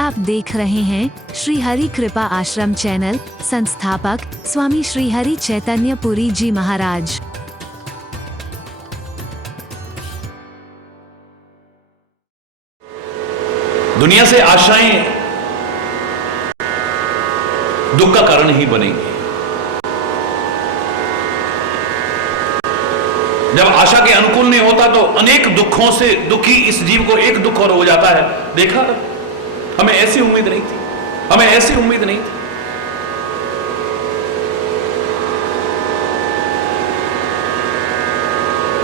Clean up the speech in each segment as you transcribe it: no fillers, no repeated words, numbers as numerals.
आप देख रहे हैं श्री हरि कृपा आश्रम चैनल। संस्थापक स्वामी श्री हरि चैतन्य पुरी जी महाराज। दुनिया से आशाएं दुख का कारण ही बनेंगी। जब आशा के अनुकूल नहीं होता तो अनेक दुखों से दुखी इस जीव को एक दुख और हो जाता है। देखा, हमें ऐसी उम्मीद नहीं थी, हमें ऐसी उम्मीद नहीं थी।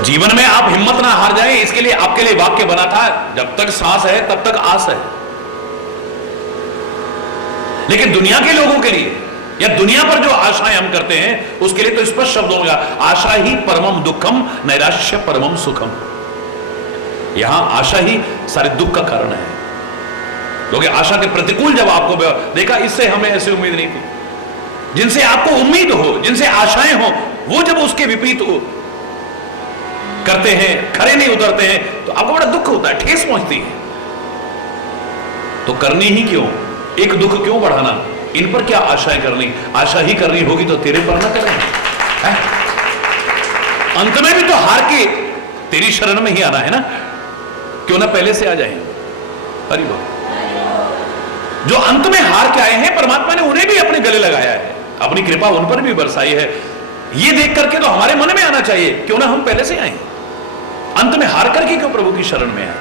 जीवन में आप हिम्मत ना हार जाएं, इसके लिए आपके लिए वाक्य बना था, जब तक सांस है तब तक आस है। लेकिन दुनिया के लोगों के लिए या दुनिया पर जो आशाएं हम करते हैं उसके लिए तो स्पष्ट शब्द होगा, आशा ही परमम दुखम नैराश्य परमम सुखम। यहां आशा ही सारे दुख का कारण है। क्योंकि आशा के प्रतिकूल जब आपको देखा, इससे हमें ऐसी उम्मीद नहीं थी। जिनसे आपको उम्मीद हो, जिनसे आशाएं हो, वो जब उसके विपरीत हो करते हैं, खरे नहीं उतरते हैं, तो आपको बड़ा दुख होता है, ठेस पहुंचती है। तो करनी ही क्यों, एक दुख क्यों बढ़ाना, इन पर क्या आशाएं करनी। आशा ही करनी होगी तो तेरे पर ना करें। अंत में भी तो हार के तेरी शरण में ही आना है ना, क्यों ना पहले से आ जाए। हरि बोल। जो अंत में हार के आए हैं, परमात्मा ने उन्हें भी अपने गले लगाया है, अपनी कृपा उन पर भी बरसाई है। ये देख करके तो हमारे मन में आना चाहिए, क्यों ना हम पहले से आए, अंत में हार करके क्यों प्रभु की शरण में आए।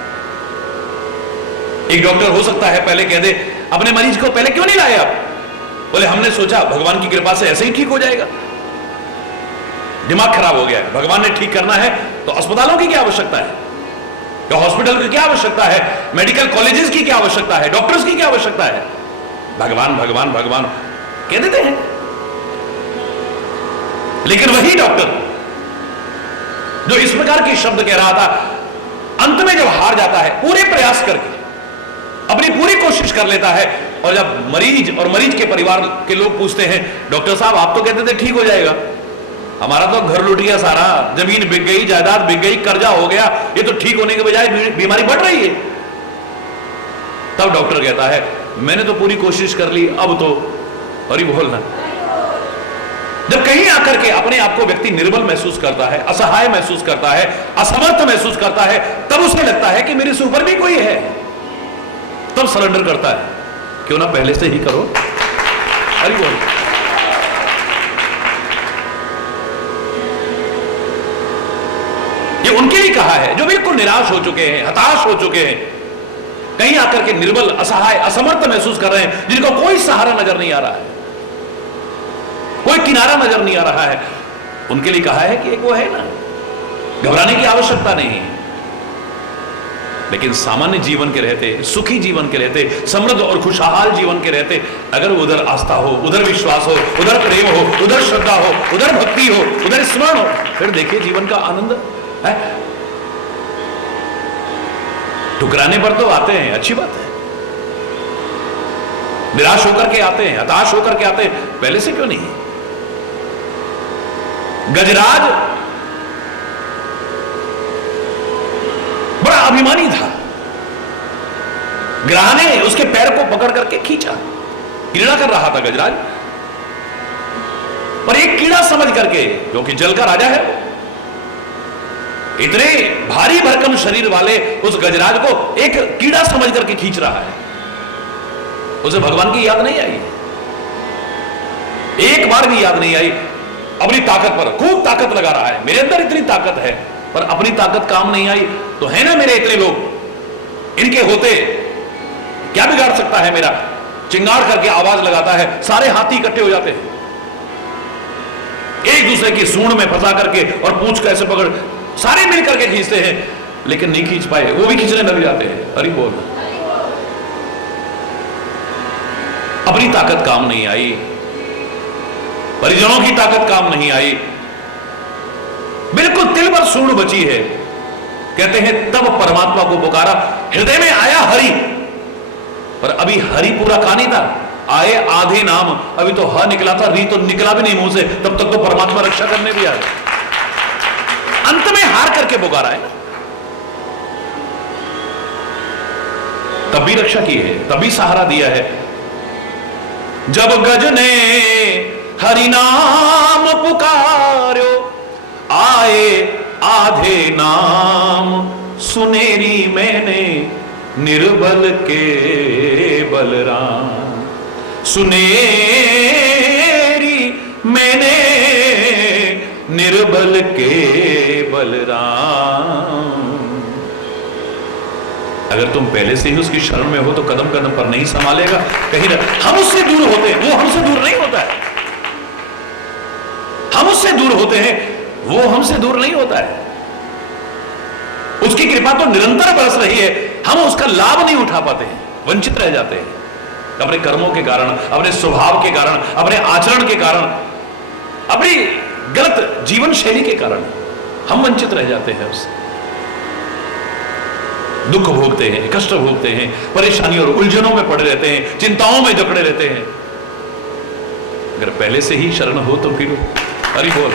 एक डॉक्टर हो सकता है पहले कह दे अपने मरीज को, पहले क्यों नहीं लाए आप? बोले हमने सोचा भगवान की कृपा से ऐसे ही ठीक हो जाएगा। दिमाग खराब हो गया है, भगवान ने ठीक करना है तो अस्पतालों की क्या आवश्यकता है, तो हॉस्पिटल की क्या आवश्यकता है, मेडिकल कॉलेजेस की क्या आवश्यकता है, डॉक्टर्स की क्या आवश्यकता है। भगवान भगवान भगवान कह देते हैं। लेकिन वही डॉक्टर जो इस प्रकार के शब्द कह रहा था, अंत में जब हार जाता है, पूरे प्रयास करके अपनी पूरी कोशिश कर लेता है, और जब मरीज और मरीज के परिवार के लोग पूछते हैं, डॉक्टर साहब आप तो कहते थे ठीक हो जाएगा, हमारा तो घर लूट गया सारा, जमीन बिक गई, जायदाद बिक गई, कर्जा हो गया, ये तो ठीक होने के बजाय बीमारी बढ़ रही है। तब डॉक्टर कहता है मैंने तो पूरी कोशिश कर ली, अब तो हरि बोलना। जब कहीं आकर के अपने आप को व्यक्ति निर्बल महसूस करता है, असहाय महसूस करता है, असमर्थ महसूस करता है, तब उसे लगता है कि मेरे से ऊपर भी कोई है, तब सरेंडर करता है, क्यों ना पहले से ही करो। हरि बोल। ये उनके लिए कहा है जो बिल्कुल निराश हो चुके हैं, हताश हो चुके हैं, कहीं आकर के निर्बल, असहाय, असमर्थ महसूस कर रहे हैं, जिनको कोई सहारा नजर नहीं आ रहा है, कोई किनारा नजर नहीं आ रहा है। उनके लिए कहा है कि एक वो है ना, घबराने की आवश्यकता नहीं। लेकिन सामान्य जीवन के रहते, सुखी जीवन के रहते, समृद्ध और खुशहाल जीवन के रहते, अगर उधर आस्था हो, उधर विश्वास हो, उधर प्रेम हो, उधर श्रद्धा हो, उधर भक्ति हो, उधर स्मरण हो, फिर देखिए जीवन का आनंद है। ठुकराने पर तो आते हैं, अच्छी बात है, निराश होकर के आते हैं, हताश होकर के आते हैं, पहले से क्यों नहीं। गजराज बड़ा अभिमानी था, ग्रह ने उसके पैर को पकड़ करके खींचा, क्रीड़ा कर रहा था गजराज, पर एक कीड़ा समझ करके, क्योंकि जल का राजा है, इतने भारी भरकम शरीर वाले उस गजराज को एक कीड़ा समझ करके खींच रहा है। उसे भगवान की याद नहीं आई, एक बार भी याद नहीं आई। अपनी ताकत पर खूब ताकत लगा रहा है, मेरे अंदर इतनी ताकत है, पर अपनी ताकत काम नहीं आई, तो है ना मेरे इतने लोग, इनके होते क्या बिगाड़ सकता है मेरा। चिंगाड़ करके आवाज लगाता है, सारे हाथी इकट्ठे हो जाते हैं, एक दूसरे की सूंड में फंसा करके और पूंछ कैसे पकड़, सारे मिल करके खींचते हैं, लेकिन नहीं खींच पाए, वो भी खींचने लग जाते हैं। हरि बोल। अपनी ताकत काम नहीं आई, परिजनों की ताकत काम नहीं आई, बिल्कुल तिल भर सूंड बची है। कहते हैं तब परमात्मा को पुकारा, हृदय में आया हरि, पर अभी हरि पूरा कहा नहीं था, आए आधे नाम, अभी तो ह निकला था, री तो निकला भी नहीं मुंह से, तब तक तो परमात्मा रक्षा करने भी आए। अंत में हार करके पुकारा है। तब भी रक्षा की है, तब भी सहारा दिया है। जब गज ने हरि नाम पुकार्यो, आए आधे नाम सुनेरी मैंने निर्बल के बलराम। सुनेरी मैंने निर्बल के बलराम। अगर तुम पहले से ही उसकी शरण में हो तो कदम कदम पर नहीं संभालेगा, कहीं ना हम उससे दूर होते हैं, वो हमसे दूर नहीं होता है। हम उससे दूर होते हैं, वो हमसे दूर नहीं होता है। उसकी कृपा तो निरंतर बरस रही है, हम उसका लाभ नहीं उठा पाते हैं, वंचित रह जाते हैं अपने कर्मों के कारण, अपने स्वभाव के कारण, अपने आचरण के कारण, अपनी गलत जीवन शैली के कारण हम वंचित रह जाते हैं उससे। दुख भोगते हैं, कष्ट भोगते हैं, परेशानी और उलझनों में पड़े रहते हैं, चिंताओं में जकड़े रहते हैं। अगर पहले से ही शरण हो तो फिर हरि बोल।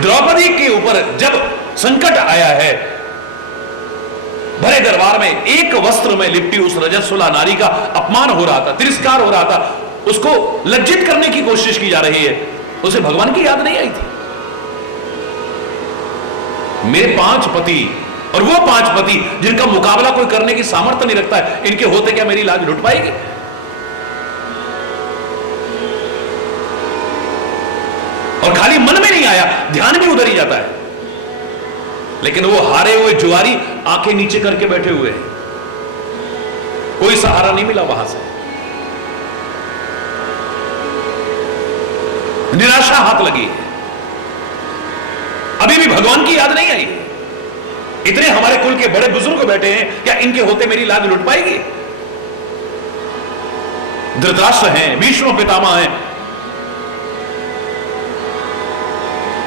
द्रौपदी के ऊपर जब संकट आया है, भरे दरबार में एक वस्त्र में लिपटी उस रजस्वला नारी का अपमान हो रहा था, तिरस्कार हो रहा था, उसको लज्जित करने की कोशिश की जा रही है, उसे भगवान की याद नहीं आई थी। मेरे 5 पति और वो 5 पति जिनका मुकाबला कोई करने की सामर्थ्य नहीं रखता है, इनके होते क्या मेरी लाज लुट पाएगी? और खाली मन में नहीं आया, ध्यान भी उधर ही जाता है। लेकिन वो हारे हुए जुआरी आंखें नीचे करके बैठे हुए हैं, कोई सहारा नहीं मिला वहां से। निराशा हाथ लगी है, अभी भी भगवान की याद नहीं आई। इतने हमारे कुल के बड़े बुजुर्ग बैठे हैं, क्या इनके होते मेरी लाज लुट पाएगी? धृतराष्ट्र हैं, भीष्म पितामह हैं,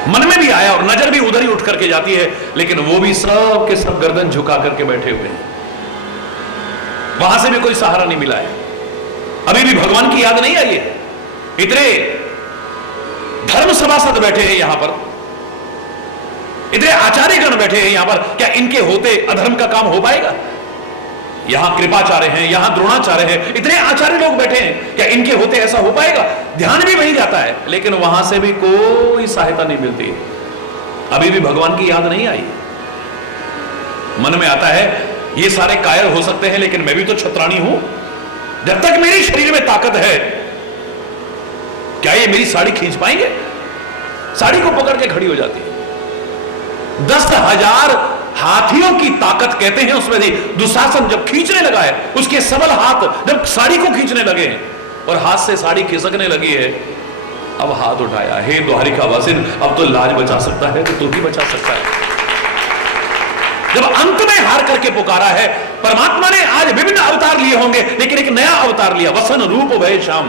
मन में भी आया और नजर भी उधर ही उठ करके जाती है, लेकिन वो भी सब के सब गर्दन झुका करके बैठे हुए हैं, वहां से भी कोई सहारा नहीं मिला है। अभी भी भगवान की याद नहीं आई है। इतने धर्म सभासद बैठे हैं यहां पर, इतने आचार्यगण बैठे हैं यहां पर, क्या इनके होते अधर्म का काम हो पाएगा? यहां कृपाचार्य हैं, यहां द्रोणाचार्य हैं, इतने आचार्य लोग बैठे हैं, क्या इनके होते ऐसा हो पाएगा? ध्यान भी वहीं जाता है, लेकिन वहां से भी कोई सहायता नहीं मिलती। अभी भी भगवान की याद नहीं आई। मन में आता है ये सारे कायर हो सकते हैं, लेकिन मैं भी तो छत्राणी हूं। जब तक मेरे शरीर में ताकत है, क्या ये मेरी साड़ी खींच पाएंगे? साड़ी को पकड़ के खड़ी हो जाती है। 10,000 हाथियों की ताकत कहते हैं उसमें भी। दुशासन जब खींचने लगा है, उसके सबल हाथ जब साड़ी को खींचने लगे हैं और हाथ से साड़ी खिसकने लगी है, अब हाथ उठाया, हे द्वारिका वासिन, अब तो लाज बचा सकता है तो तू भी बचा सकता है। जब अंत में हार करके पुकारा है, परमात्मा ने आज विभिन्न अवतार लिए होंगे, लेकिन एक नया अवतार लिया, वसन रूप भय श्याम।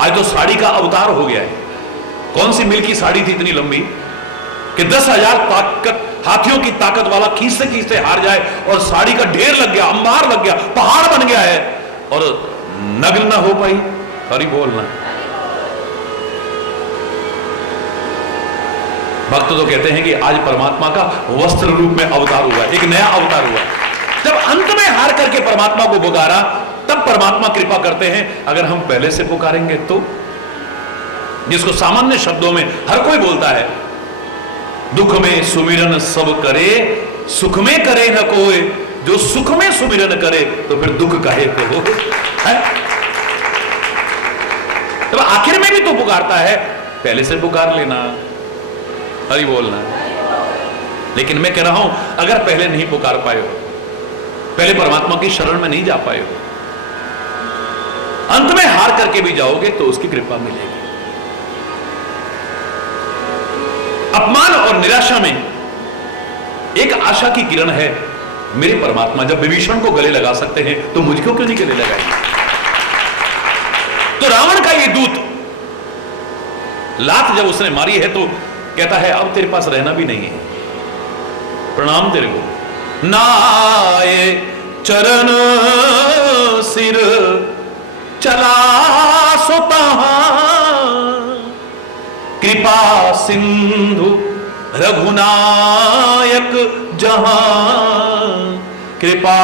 आज तो साड़ी का अवतार हो गया है। कौन सी मिल की साड़ी थी इतनी लंबी कि 10,000 ताकत हाथियों की ताकत वाला खींचते खींचते हार जाए, और साड़ी का ढेर लग गया, अंबार लग गया, पहाड़ बन गया है, और नग्न ना हो पाई। हरि बोलना। भक्त तो कहते हैं कि आज परमात्मा का वस्त्र रूप में अवतार हुआ, एक नया अवतार हुआ। जब अंत में हार करके परमात्मा को पुकारा, तब परमात्मा कृपा करते हैं। अगर हम पहले से पुकारेंगे तो, जिसको सामान्य शब्दों में हर कोई बोलता है, दुख में सुमिरन सब करे, सुख में करे न कोई, जो सुख में सुमिरन करे तो फिर दुख काहे को हो। तो आखिर में भी तो पुकारता है, पहले से पुकार लेना, हरि बोलना। लेकिन मैं कह रहा हूं, अगर पहले नहीं पुकार पाए हो, पहले परमात्मा की शरण में नहीं जा पाए हो, अंत में हार करके भी जाओगे तो उसकी कृपा मिलेगी। अपमान और निराशा में एक आशा की किरण है, मेरे परमात्मा जब विभीषण को गले लगा सकते हैं तो मुझको क्यों नहीं गले लगाएंगे? तो रावण का ये दूत लात जब उसने मारी है तो कहता है अब तेरे पास रहना भी नहीं है, प्रणाम तेरे को। नाये चरण सिर चला सोता, कृपा सिंधु रघुनायक जहां, कृपा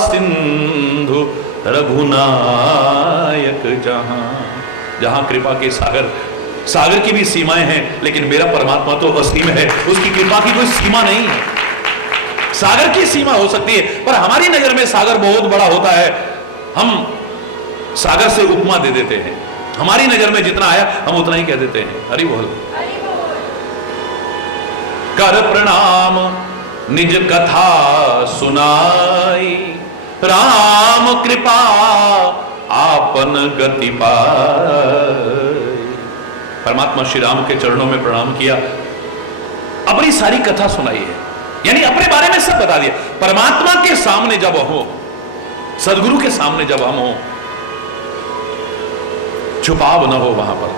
सिंधु रघुनायक जहां। जहां कृपा के सागर, सागर की भी सीमाएं हैं, लेकिन मेरा परमात्मा तो असीम है, उसकी कृपा की कोई सीमा नहीं है। सागर की सीमा हो सकती है, पर हमारी नजर में सागर बहुत बड़ा होता है, हम सागर से उपमा दे देते हैं। हमारी नजर में जितना आया हम उतना ही कह देते हैं। हरि बोल। कर प्रणाम निज कथा सुनाई, राम कृपा आपन गति पाई। परमात्मा श्री राम के चरणों में प्रणाम किया, अपनी सारी कथा सुनाई है, यानी अपने बारे में सब बता दिया। परमात्मा के सामने जब हो, सदगुरु के सामने जब हम हो, छुपाव न हो वहां पर।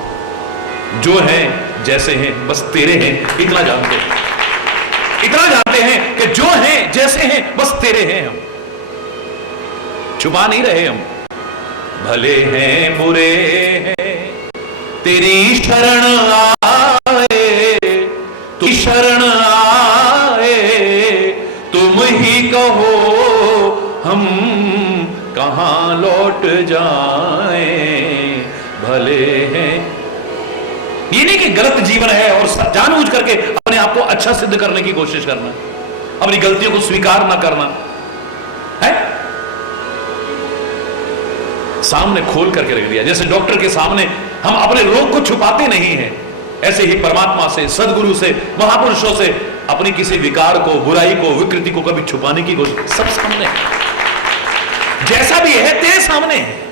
जो हैं जैसे हैं बस तेरे हैं, इतना जानते हैं, इतना जानते हैं कि जो हैं जैसे हैं बस तेरे हैं। हम छुपा नहीं रहे, हम भले हैं बुरे हैं तेरी शरण आए, तू शरण आए, तुम ही कहो हम कहां लौट जाएं। भले हैं, ये नहीं कि गलत जीवन है और जानबूझ करके अपने आप को अच्छा सिद्ध करने की कोशिश करना, अपनी गलतियों को स्वीकार ना करना है। सामने खोल करके रख दिया, जैसे डॉक्टर के सामने हम अपने रोग को छुपाते नहीं हैं, ऐसे ही परमात्मा से, सदगुरु से, महापुरुषों से अपनी किसी विकार को, बुराई को, विकृति को कभी छुपाने की कोशिश, सब सामने है। जैसा भी है तेरे सामने है,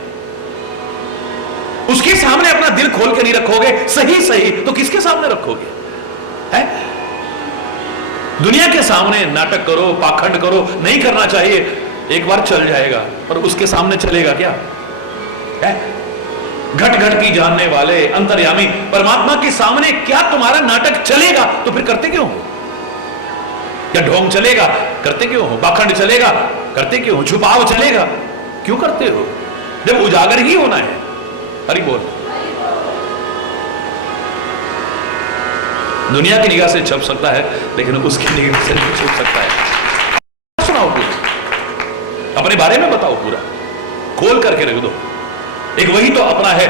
उसके सामने अपना दिल खोल के नहीं रखोगे सही सही तो किसके सामने रखोगे? है दुनिया के सामने नाटक करो, पाखंड करो, नहीं करना चाहिए, एक बार चल जाएगा, पर उसके सामने चलेगा क्या? है घट घट की जानने वाले अंतर्यामी परमात्मा के सामने क्या तुम्हारा नाटक चलेगा? तो फिर करते क्यों हो? या ढोंग चलेगा, करते क्यों हो? पाखंड चलेगा, करते क्यों हो? छुपाव चलेगा, क्यों करते हो? जब उजागर ही होना है। हरि बोल। दुनिया की निगाह से छप सकता है, लेकिन उसकी निगाह से नहीं छुप सकता है। सुनाओ कुछ, अपने बारे में बताओ, पूरा खोल करके रख दो। एक वही तो अपना है,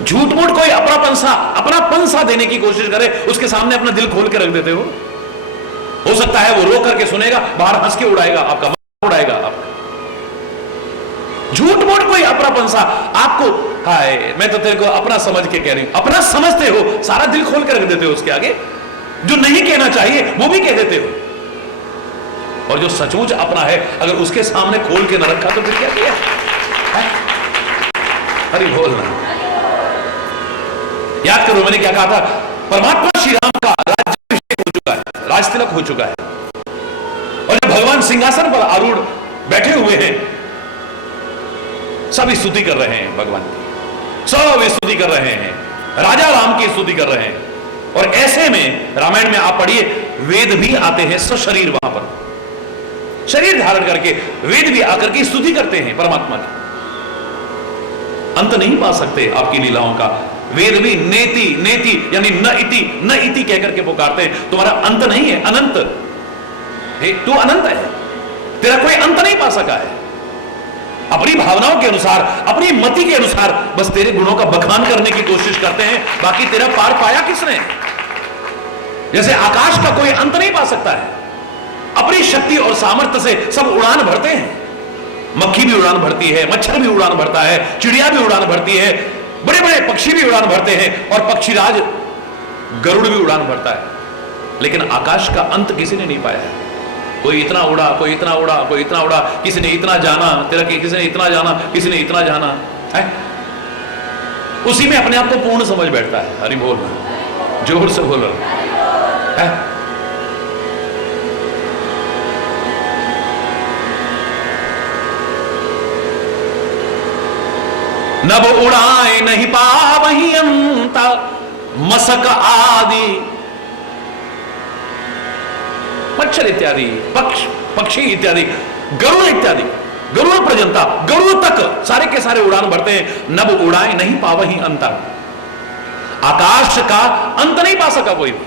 झूठ मूठ कोई अपना पंसा देने की कोशिश करे, उसके सामने अपना दिल खोल के रख देते हो सकता है वो रो करके सुनेगा, बाहर हंस के उड़ाएगा, आपका मजाक उड़ाएगा आपका। झूठ मूठ कोई अपना पंसा आपको, हाय मैं तो तेरे को अपना समझ के कह रही हूं, अपना समझते हो, सारा दिल खोल के रख देते हो उसके आगे, जो नहीं कहना चाहिए वो भी कह देते हो। और जो सचमुच अपना है, अगर उसके सामने खोल के न रखा तो फिर क्या किया? हरि बोल ना। याद करो मैंने क्या कहा था, परमात्मा श्री राम का राज्याभिषेक हो चुका है, राज तिलक हो चुका है, और जब भगवान सिंहासन पर आरूढ़ बैठे हुए हैं, सब स्तुति कर रहे हैं भगवान की, सब स्तुति कर रहे हैं, राजा राम की स्तुति कर रहे हैं। और ऐसे में रामायण में आप पढ़िए, वेद भी आते हैं सशरीर, वहां पर शरीर धारण करके वेद भी आकर के स्तुति करते हैं परमात्मा की। अंत नहीं पा सकते आपकी लीलाओं का। वेद भी नेति नेति यानी न इति कहकर के पुकारते हैं, तुम्हारा अंत नहीं है, अनंत है, तू अनंत है, तेरा कोई अंत नहीं पा सका है। अपनी भावनाओं के अनुसार, अपनी मति के अनुसार बस तेरे गुणों का बखान करने की कोशिश करते हैं, बाकी तेरा पार पाया किसने? जैसे आकाश का कोई अंत नहीं पा सकता है, अपनी शक्ति और सामर्थ्य से सब उड़ान भरते हैं। मक्खी भी उड़ान भरती है, मच्छर भी उड़ान भरता है, चिड़िया भी उड़ान भरती है, बड़े बड़े पक्षी भी उड़ान भरते हैं, और पक्षीराज गरुड़ भी उड़ान भरता है, लेकिन आकाश का अंत किसी ने नहीं पाया है। कोई इतना उड़ा, कोई इतना उड़ा, कोई इतना उड़ा, किसी ने इतना जाना, किसी ने इतना जाना, किसी ने इतना जाना है, उसी में अपने आप को पूर्ण समझ बैठता है। हरि बोल, जोर से बोलो है। नभ उड़ाए नहीं पावहि अंत, मसक आदि मच्छर इत्यादि, पक्षी इत्यादि, गरुड़ इत्यादि, गरुड़ पर्यंता, गरुड़ तक सारे के सारे उड़ान भरते हैं। नभ उड़ाए नहीं पावहि अंत, आकाश का अंत नहीं पा सका कोई भी।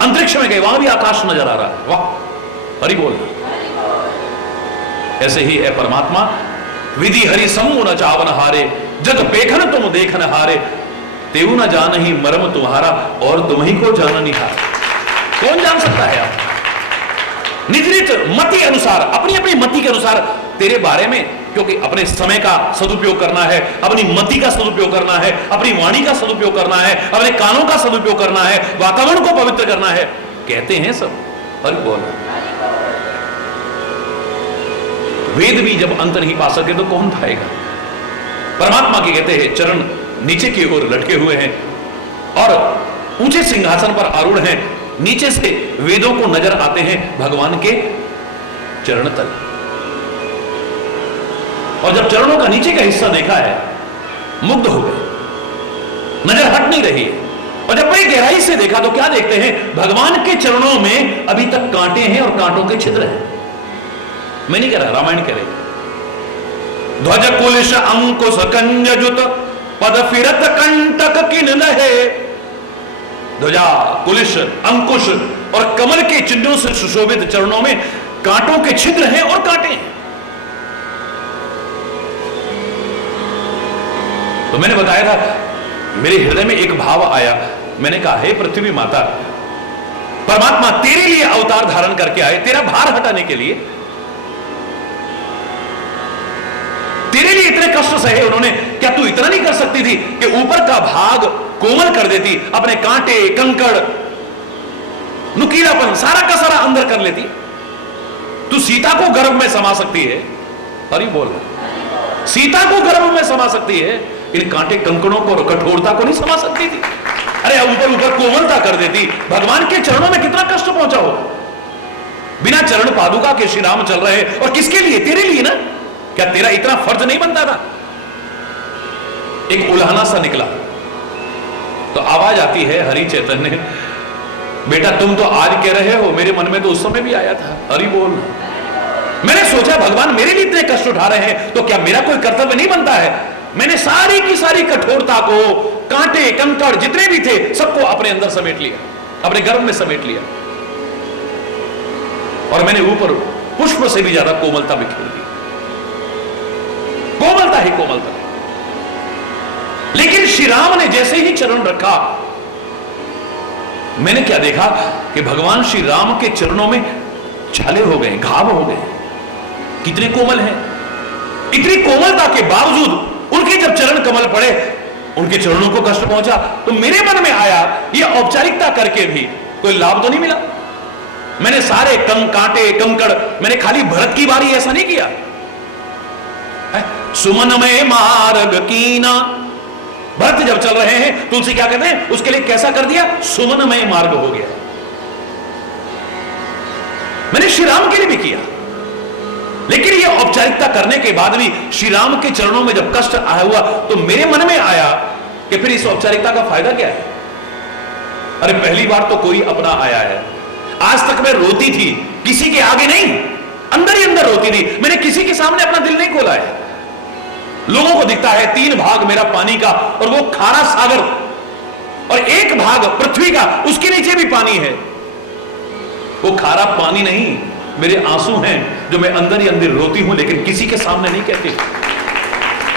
अंतरिक्ष में गए, वहां भी आकाश नजर आ रहा है। वाह, हरि बोल। ऐसे ही है परमात्मा, विधि हरि समूह न चावन हारे, जग पेखन तुम देखन हारे, तेऊ न जान ही मर्म तुम्हारा, और तुम ही को जान निहार। कौन जान सकता है आप? निज निज मति अनुसार, अपनी अपनी मति के अनुसार तेरे बारे में, क्योंकि अपने समय का सदुपयोग करना है, अपनी मति का सदुपयोग करना है, अपनी वाणी का सदुपयोग करना है, अपने कानों का सदुपयोग करना है, वातावरण को पवित्र करना है, कहते हैं सब। हरि बोल। वेद भी जब अंत नहीं पा सके तो कौन पाएगा? परमात्मा के कहते हैं चरण नीचे की ओर लटके हुए हैं और ऊंचे सिंहासन पर आरूढ़ हैं, नीचे से वेदों को नजर आते हैं भगवान के चरण तल। और जब चरणों का नीचे का हिस्सा देखा है, मुग्ध हो गए, नजर हट नहीं रही है। और जब बड़ी गहराई से देखा तो क्या देखते हैं? भगवान के चरणों में अभी तक कांटे हैं और कांटों के छिद्र हैं। मैं नहीं कह रहा, रामायण कह रही। ध्वज कुलिश अंकुश कंज जुत पद फिरत कंटक किन लहे। ध्वजा, कुलिश, अंकुश और कमल के चिन्हों से सुशोभित चरणों में कांटों के छिद्र हैं और कांटे हैं। तो मैंने बताया था, मेरे हृदय में एक भाव आया। मैंने कहा, हे पृथ्वी माता, परमात्मा तेरे लिए अवतार धारण करके आए, तेरा भार हटाने के लिए, तेरे लिए इतने कष्ट सहे उन्होंने। क्या तू इतना नहीं कर सकती थी कि ऊपर का भाग कोमल कर देती, अपने कांटे, कंकड़, नुकीलापन सारा का सारा अंदर कर लेती? तू सीता को गर्भ में समा सकती है। हरि बोल। सीता को गर्भ में समा सकती है, इन कांटे कंकड़ों को और कठोरता को नहीं समा सकती थी? अरे ऊपर ऊपर कोमलता कर देती। भगवान के चरणों में कितना कष्ट पहुंचा हो। बिना चरण पादुका के श्री राम चल रहे, और किसके लिए? तेरे लिए ना। क्या तेरा इतना फर्ज नहीं बनता था? एक उल्हाना सा निकला तो आवाज आती है हरि चैतन्य, बेटा तुम तो आज कह रहे हो, मेरे मन में तो उस समय भी आया था। हरि बोल। मैंने सोचा भगवान मेरे लिए इतने कष्ट उठा रहे हैं तो क्या मेरा कोई कर्तव्य नहीं बनता है? मैंने सारी की सारी कठोरता को, कांटे कंकड़ जितने भी थे सबको अपने अंदर समेट लिया, अपने गर्भ में समेट लिया, और मैंने ऊपर पुष्प से भी ज्यादा कोमलता बिखेर दी। कोमलता ही कोमलता। लेकिन श्री राम ने जैसे ही चरण रखा, मैंने क्या देखा कि भगवान श्री राम के चरणों में छाले हो गए, घाव हो गए। कितने कोमल हैं। इतनी कोमलता के बावजूद उनके जब चरण कमल पड़े, उनके चरणों को कष्ट पहुंचा, तो मेरे मन में आया, यह औपचारिकता करके भी कोई लाभ तो नहीं मिला। मैंने सारे कांटे कंकड़, मैंने खाली भरत की बारी ऐसा नहीं किया। सुमन में मार्ग कीना, भरत जब चल रहे हैं तुलसी क्या कहते हैं, उसके लिए कैसा कर दिया? सुमन में मार्ग हो गया। मैंने श्री राम के लिए भी किया, लेकिन यह औपचारिकता करने के बाद भी श्री राम के चरणों में जब कष्ट आया हुआ तो मेरे मन में आया कि फिर इस औपचारिकता का फायदा क्या है? अरे पहली बार तो कोई अपना आया है, आज तक मैं रोती थी, किसी के आगे नहीं, अंदर ही अंदर रोती थी। मैंने किसी के सामने अपना दिल नहीं खोला है। लोगों को दिखता है 3 भाग मेरा पानी का, और वो खारा सागर, और 1 भाग पृथ्वी का, उसके नीचे भी पानी है। वो खारा पानी नहीं, मेरे आंसू हैं जो मैं अंदर ही अंदर रोती हूं, लेकिन किसी के सामने नहीं कहती।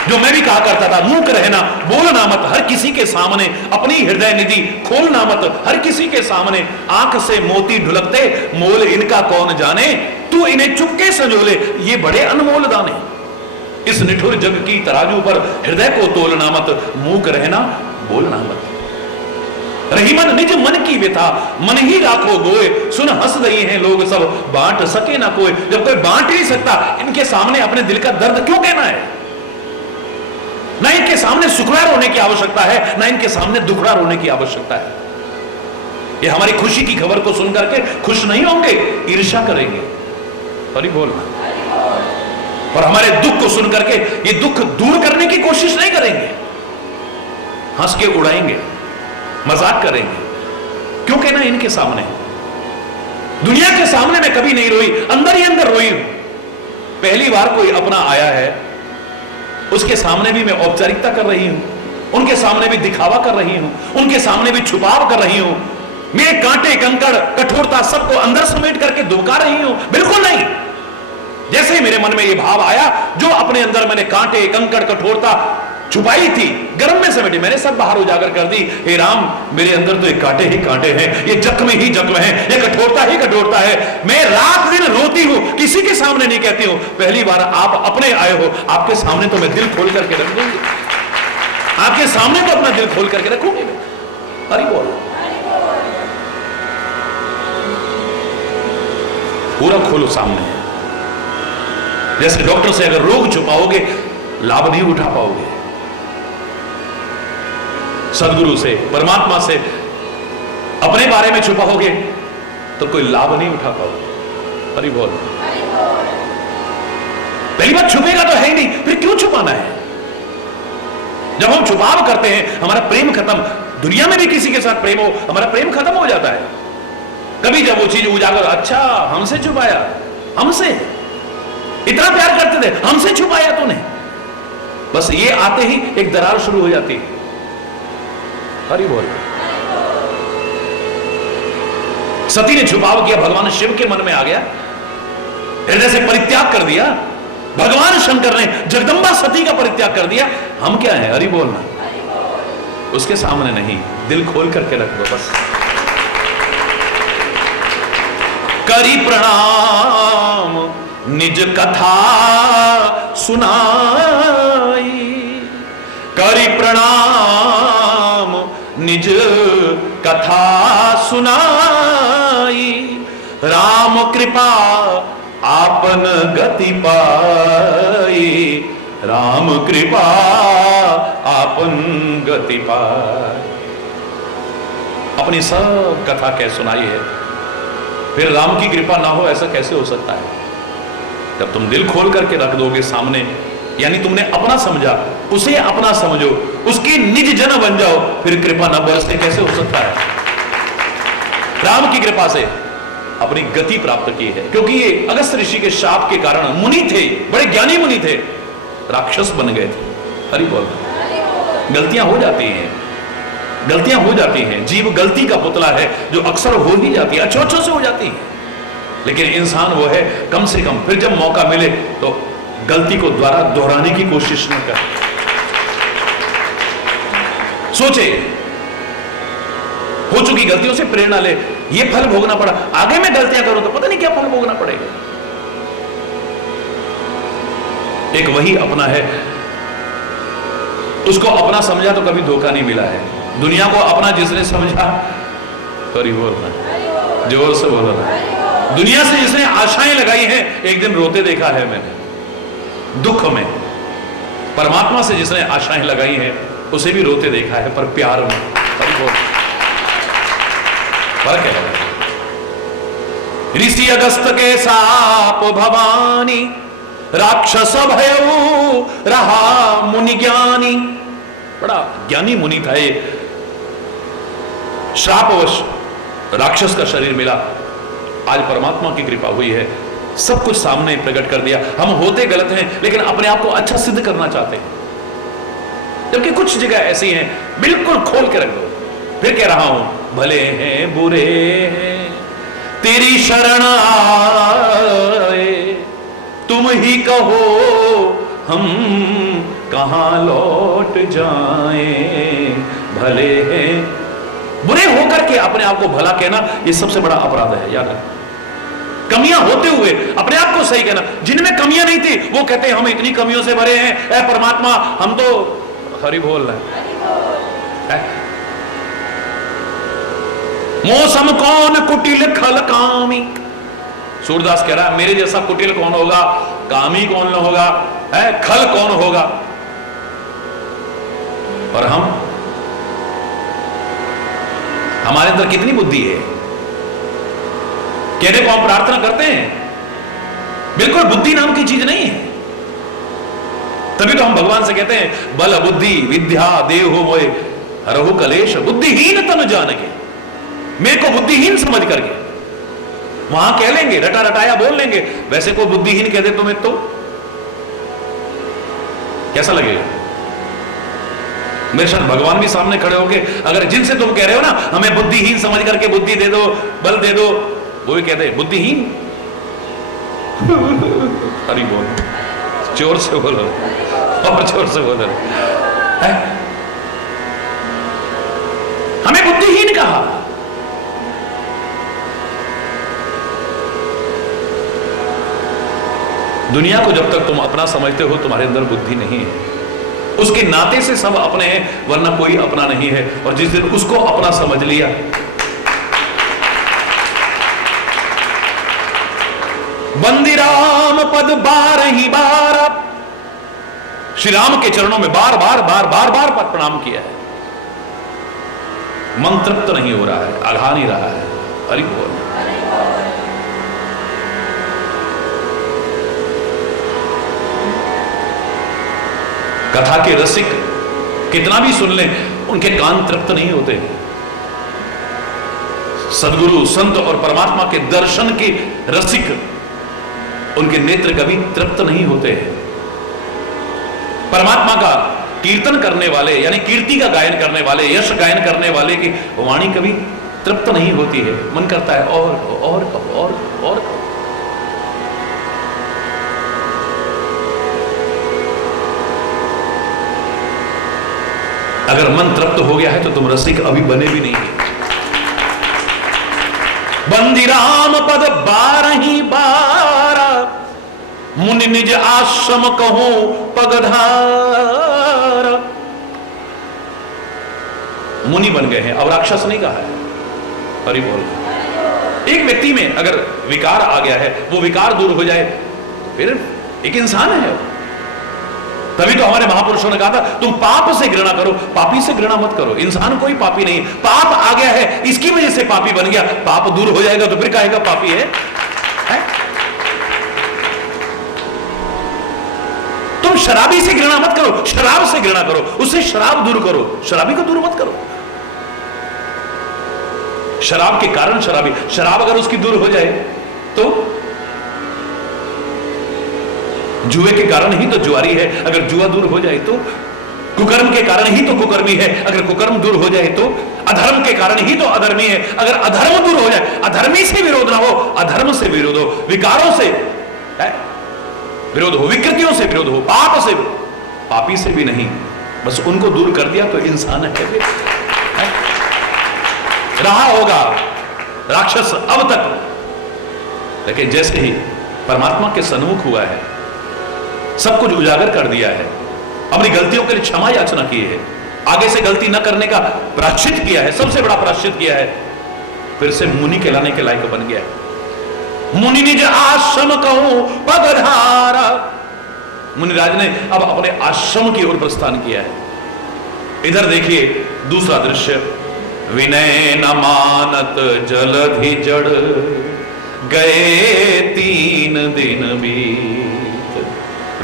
जो मैं भी कहा करता था, मूक रहना, बोलना मत हर किसी के सामने, अपनी हृदय निधि खोलना मत हर किसी के सामने। आंख से मोती ढुलकते, मोल इनका कौन जाने, तू इन्हें चुपके संजोले, ये बड़े अनमोल दाने। इस निठुर जग की तराजू पर हृदय को तोलना मत, मूक रहना, बोलना मत। रही मन निज मन की व्यथा, मन ही राखो गोए, सुन हंस रही हैं लोग सब, बांट सके ना कोई। जब कोई बांट नहीं सकता, इनके सामने अपने दिल का दर्द क्यों कहना है? ना इनके सामने सुखड़ा रोने की आवश्यकता है, ना इनके सामने दुखड़ा रोने की आवश्यकता है। ये हमारी खुशी की खबर को सुन करके खुश नहीं होंगे, ईर्ष्या करेंगे। हरि बोल। और हमारे दुख को सुन करके ये दुख दूर करने की कोशिश नहीं करेंगे, हंस के उड़ाएंगे, मजाक करेंगे। क्यों कहना इनके सामने? दुनिया के सामने मैं कभी नहीं रोई, अंदर ही अंदर रोई हूं। पहली बार कोई अपना आया है, उसके सामने भी मैं औपचारिकता कर रही हूं, उनके सामने भी दिखावा कर रही हूं, उनके सामने भी छुपाव कर रही हूं। मेरे कांटे कंकड़ कठोरता सबको अंदर समेट करके दुबका रही हूं? बिल्कुल नहीं। जैसे ही मेरे मन में ये भाव आया, जो अपने अंदर मैंने कांटे, कंकड़, कठोरता छुपाई थी, गर्म में समेटी, मैंने सब बाहर उजागर कर दी। हे राम, मेरे अंदर तो ये कांटे ही कांटे हैं, ये जख्म ही जख्म है, ये कठोरता ही कठोरता है। मैं रात दिन रोती हूं, किसी के सामने नहीं कहती हूं। पहली बार आप अपने आए हो, आपके सामने तो मैं दिल खोल करके रख दूंगी, आपके सामने तो अपना दिल खोल करके रखूंगी मैं। हरि बोल, पूरा खोलो सामने। जैसे डॉक्टर से अगर रोग छुपाओगे, लाभ नहीं उठा पाओगे। सदगुरु से, परमात्मा से अपने बारे में छुपाओगे तो कोई लाभ नहीं उठा पाओगे। हरि बोल। पहली बात, छुपेगा तो है ही नहीं, फिर क्यों छुपाना है? जब हम छुपाव करते हैं, हमारा प्रेम खत्म। दुनिया में भी किसी के साथ प्रेम हो, हमारा प्रेम खत्म हो जाता है। कभी जब वो चीज उजागर, अच्छा हमसे छुपाया, हमसे इतना प्यार करते थे, हमसे छुपाया तूने, बस ये आते ही एक दरार शुरू हो जाती है। हरि बोल। सती ने छुपाव किया, भगवान शिव के मन में आ गया, हृदय से परित्याग कर दिया। भगवान शंकर ने जगदंबा सती का परित्याग कर दिया। हम क्या है? हरि बोलना। उसके सामने नहीं, दिल खोल करके रख दो बस। करी प्रणाम निज कथा सुनाई, करी प्रणाम निज कथा सुनाई। राम कृपा आपन गति पाई, राम कृपा आपन गति पाई। अपनी सब कथा कह सुनाई है, फिर राम की कृपा ना हो ऐसा कैसे हो सकता है? जब तुम दिल खोल करके रख दोगे सामने, यानी तुमने अपना समझा, उसे अपना समझो, उसकी निज जन बन जाओ, फिर कृपा न बरसने कैसे हो सकता है? राम की कृपा से अपनी गति प्राप्त की है, क्योंकि ये अगस्त ऋषि के शाप के कारण मुनि थे, बड़े ज्ञानी मुनि थे, राक्षस बन गए थे। हरि बोल। गलतियां हो जाती हैं, गलतियां हो जाती हैं। जीव गलती का पुतला है, जो अक्सर हो ही जाती है, अच्छों से हो जाती है। लेकिन इंसान वो है, कम से कम फिर जब मौका मिले तो गलती को द्वारा दोहराने की कोशिश न करे। सोचे, हो चुकी गलतियों से प्रेरणा ले। ये फल भोगना पड़ा, आगे मैं गलतियां करूं तो पता नहीं क्या फल भोगना पड़ेगा। एक वही अपना है, उसको अपना समझा तो कभी धोखा नहीं मिला है। दुनिया को अपना जिसने समझा, सॉरी बोलना, जोर से बोलना, दुनिया से जिसने आशाएं लगाई हैं, एक दिन रोते देखा है मैंने दुख में। परमात्मा से जिसने आशाएं लगाई हैं, उसे भी रोते देखा है, पर प्यार में। फर्क है। ऋषि अगस्त के साप भवानी, राक्षस भयऊ रहा मुनि ज्ञानी। बड़ा ज्ञानी मुनि था ये, श्रापवश राक्षस का शरीर मिला। आज परमात्मा की कृपा हुई है, सब कुछ सामने प्रकट कर दिया। हम होते गलत हैं, लेकिन अपने आप को अच्छा सिद्ध करना चाहते हैं, जबकि कुछ जगह ऐसी हैं, बिल्कुल खोल के रख दो। फिर कह रहा हूं, भले हैं बुरे हैं तेरी शरण आए, तुम ही कहो हम कहां लौट जाएं। भले हैं, बुरे होकर के अपने आप को भला कहना, यह सबसे बड़ा अपराध है। याद रखना, कमियां होते हुए अपने आप को सही कहना। जिनमें कमियां नहीं थी वो कहते हैं हम इतनी कमियों से भरे हैं, ऐ परमात्मा हम तो हरि बोल रहे हैं। मौसम कौन कुटिल खल कामी, सूरदास कह रहा है मेरे जैसा कुटिल कौन होगा, कामी कौन होगा, है खल कौन होगा। और हमारे अंदर कितनी बुद्धि है, कहने को हम प्रार्थना करते हैं, बिल्कुल बुद्धि नाम की चीज नहीं है। तभी तो हम भगवान से कहते हैं बल बुद्धि विद्या देहो मोए हरहु कलेश, बुद्धिहीन तन जान के। मेरे को बुद्धिहीन समझ करके वहां कह लेंगे, रटा रटाया बोल लेंगे, वैसे कोई बुद्धिहीन कह दे तुम्हें तो कैसा लगेगा? मेरे साथ भगवान भी सामने खड़े होंगे, अगर जिनसे तुम कह रहे हो ना हमें बुद्धिहीन समझ करके बुद्धि दे दो, बल दे दो, वो भी कहते हैं बुद्धिहीन। हरि बोल, जोर से बोलो और जोर से बोलो। हमें बुद्धिहीन कहा। दुनिया को जब तक तुम अपना समझते हो तुम्हारे अंदर बुद्धि नहीं है। उसके नाते से सब अपने हैं, वरना कोई अपना नहीं है। और जिस दिन उसको अपना समझ लिया, बंदी राम पद 12 श्री राम के चरणों में बार बार प्रणाम किया है। मन तृप्त नहीं हो रहा है, आघा नहीं रहा है। हरि बोल। कथा के रसिक कितना भी सुन लें, उनके कान तृप्त नहीं होते। सदगुरु संत और परमात्मा के दर्शन के रसिक, उनके नेत्र कभी तृप्त नहीं होते हैं। परमात्मा का कीर्तन करने वाले, यानी कीर्ति का गायन करने वाले, यश गायन करने वाले की वाणी कभी तृप्त नहीं होती है। मन करता है और। अगर मन तृप्त हो गया है तो तुम रसिक अभी बने भी नहीं। बंदी राम पद 12 मुनि निज आश्रम कहो पगधार। मुनि बन गए हैं, अब राक्षस नहीं कहा है। हरि बोल। एक व्यक्ति में अगर विकार आ गया है, वो विकार दूर हो जाए, फिर एक इंसान है। तभी तो हमारे महापुरुषों ने कहा था तुम पाप से घृणा करो, पापी से घृणा मत करो। इंसान कोई पापी नहीं, पाप आ गया है इसकी वजह से पापी बन गया। पाप दूर हो जाएगा तो फिर कहेगा पापी है? तुम शराबी से घृणा मत करो, शराब से घृणा करो, उससे शराब दूर करो, शराबी को दूर मत करो। शराब के कारण शराबी, शराब अगर उसकी दूर हो जाए तो जुए के कारण ही तो जुआरी है, अगर जुआ दूर हो जाए तो कुकर्म के कारण ही तो कुकर्मी है, अगर कुकर्म दूर हो जाए तो अधर्म के कारण ही तो अधर्मी है, अगर अधर्म दूर हो जाए। अधर्मी से विरोध ना हो, अधर्म से विरोध हो, विकारों से विरोध हो, विकृतियों से विरोध हो, पाप से, पापी से भी नहीं, बस उनको दूर कर दिया तो इंसान है। रहा होगा राक्षस अब तक, लेकिन जैसे ही परमात्मा के सन्मुख हुआ है, सब कुछ उजागर कर दिया है, अपनी गलतियों के लिए क्षमा याचना की है, आगे से गलती न करने का प्रायश्चित किया है, सबसे बड़ा प्रायश्चित किया है, फिर से मुनि कहलाने के लायक बन गया है। मुनि निज आश्रम कहूं पगधारा। मुनिराज ने अब अपने आश्रम की ओर प्रस्थान किया है। इधर देखिए दूसरा दृश्य, विनय न मानत जलधि जड़ गए 3 दिन बीत।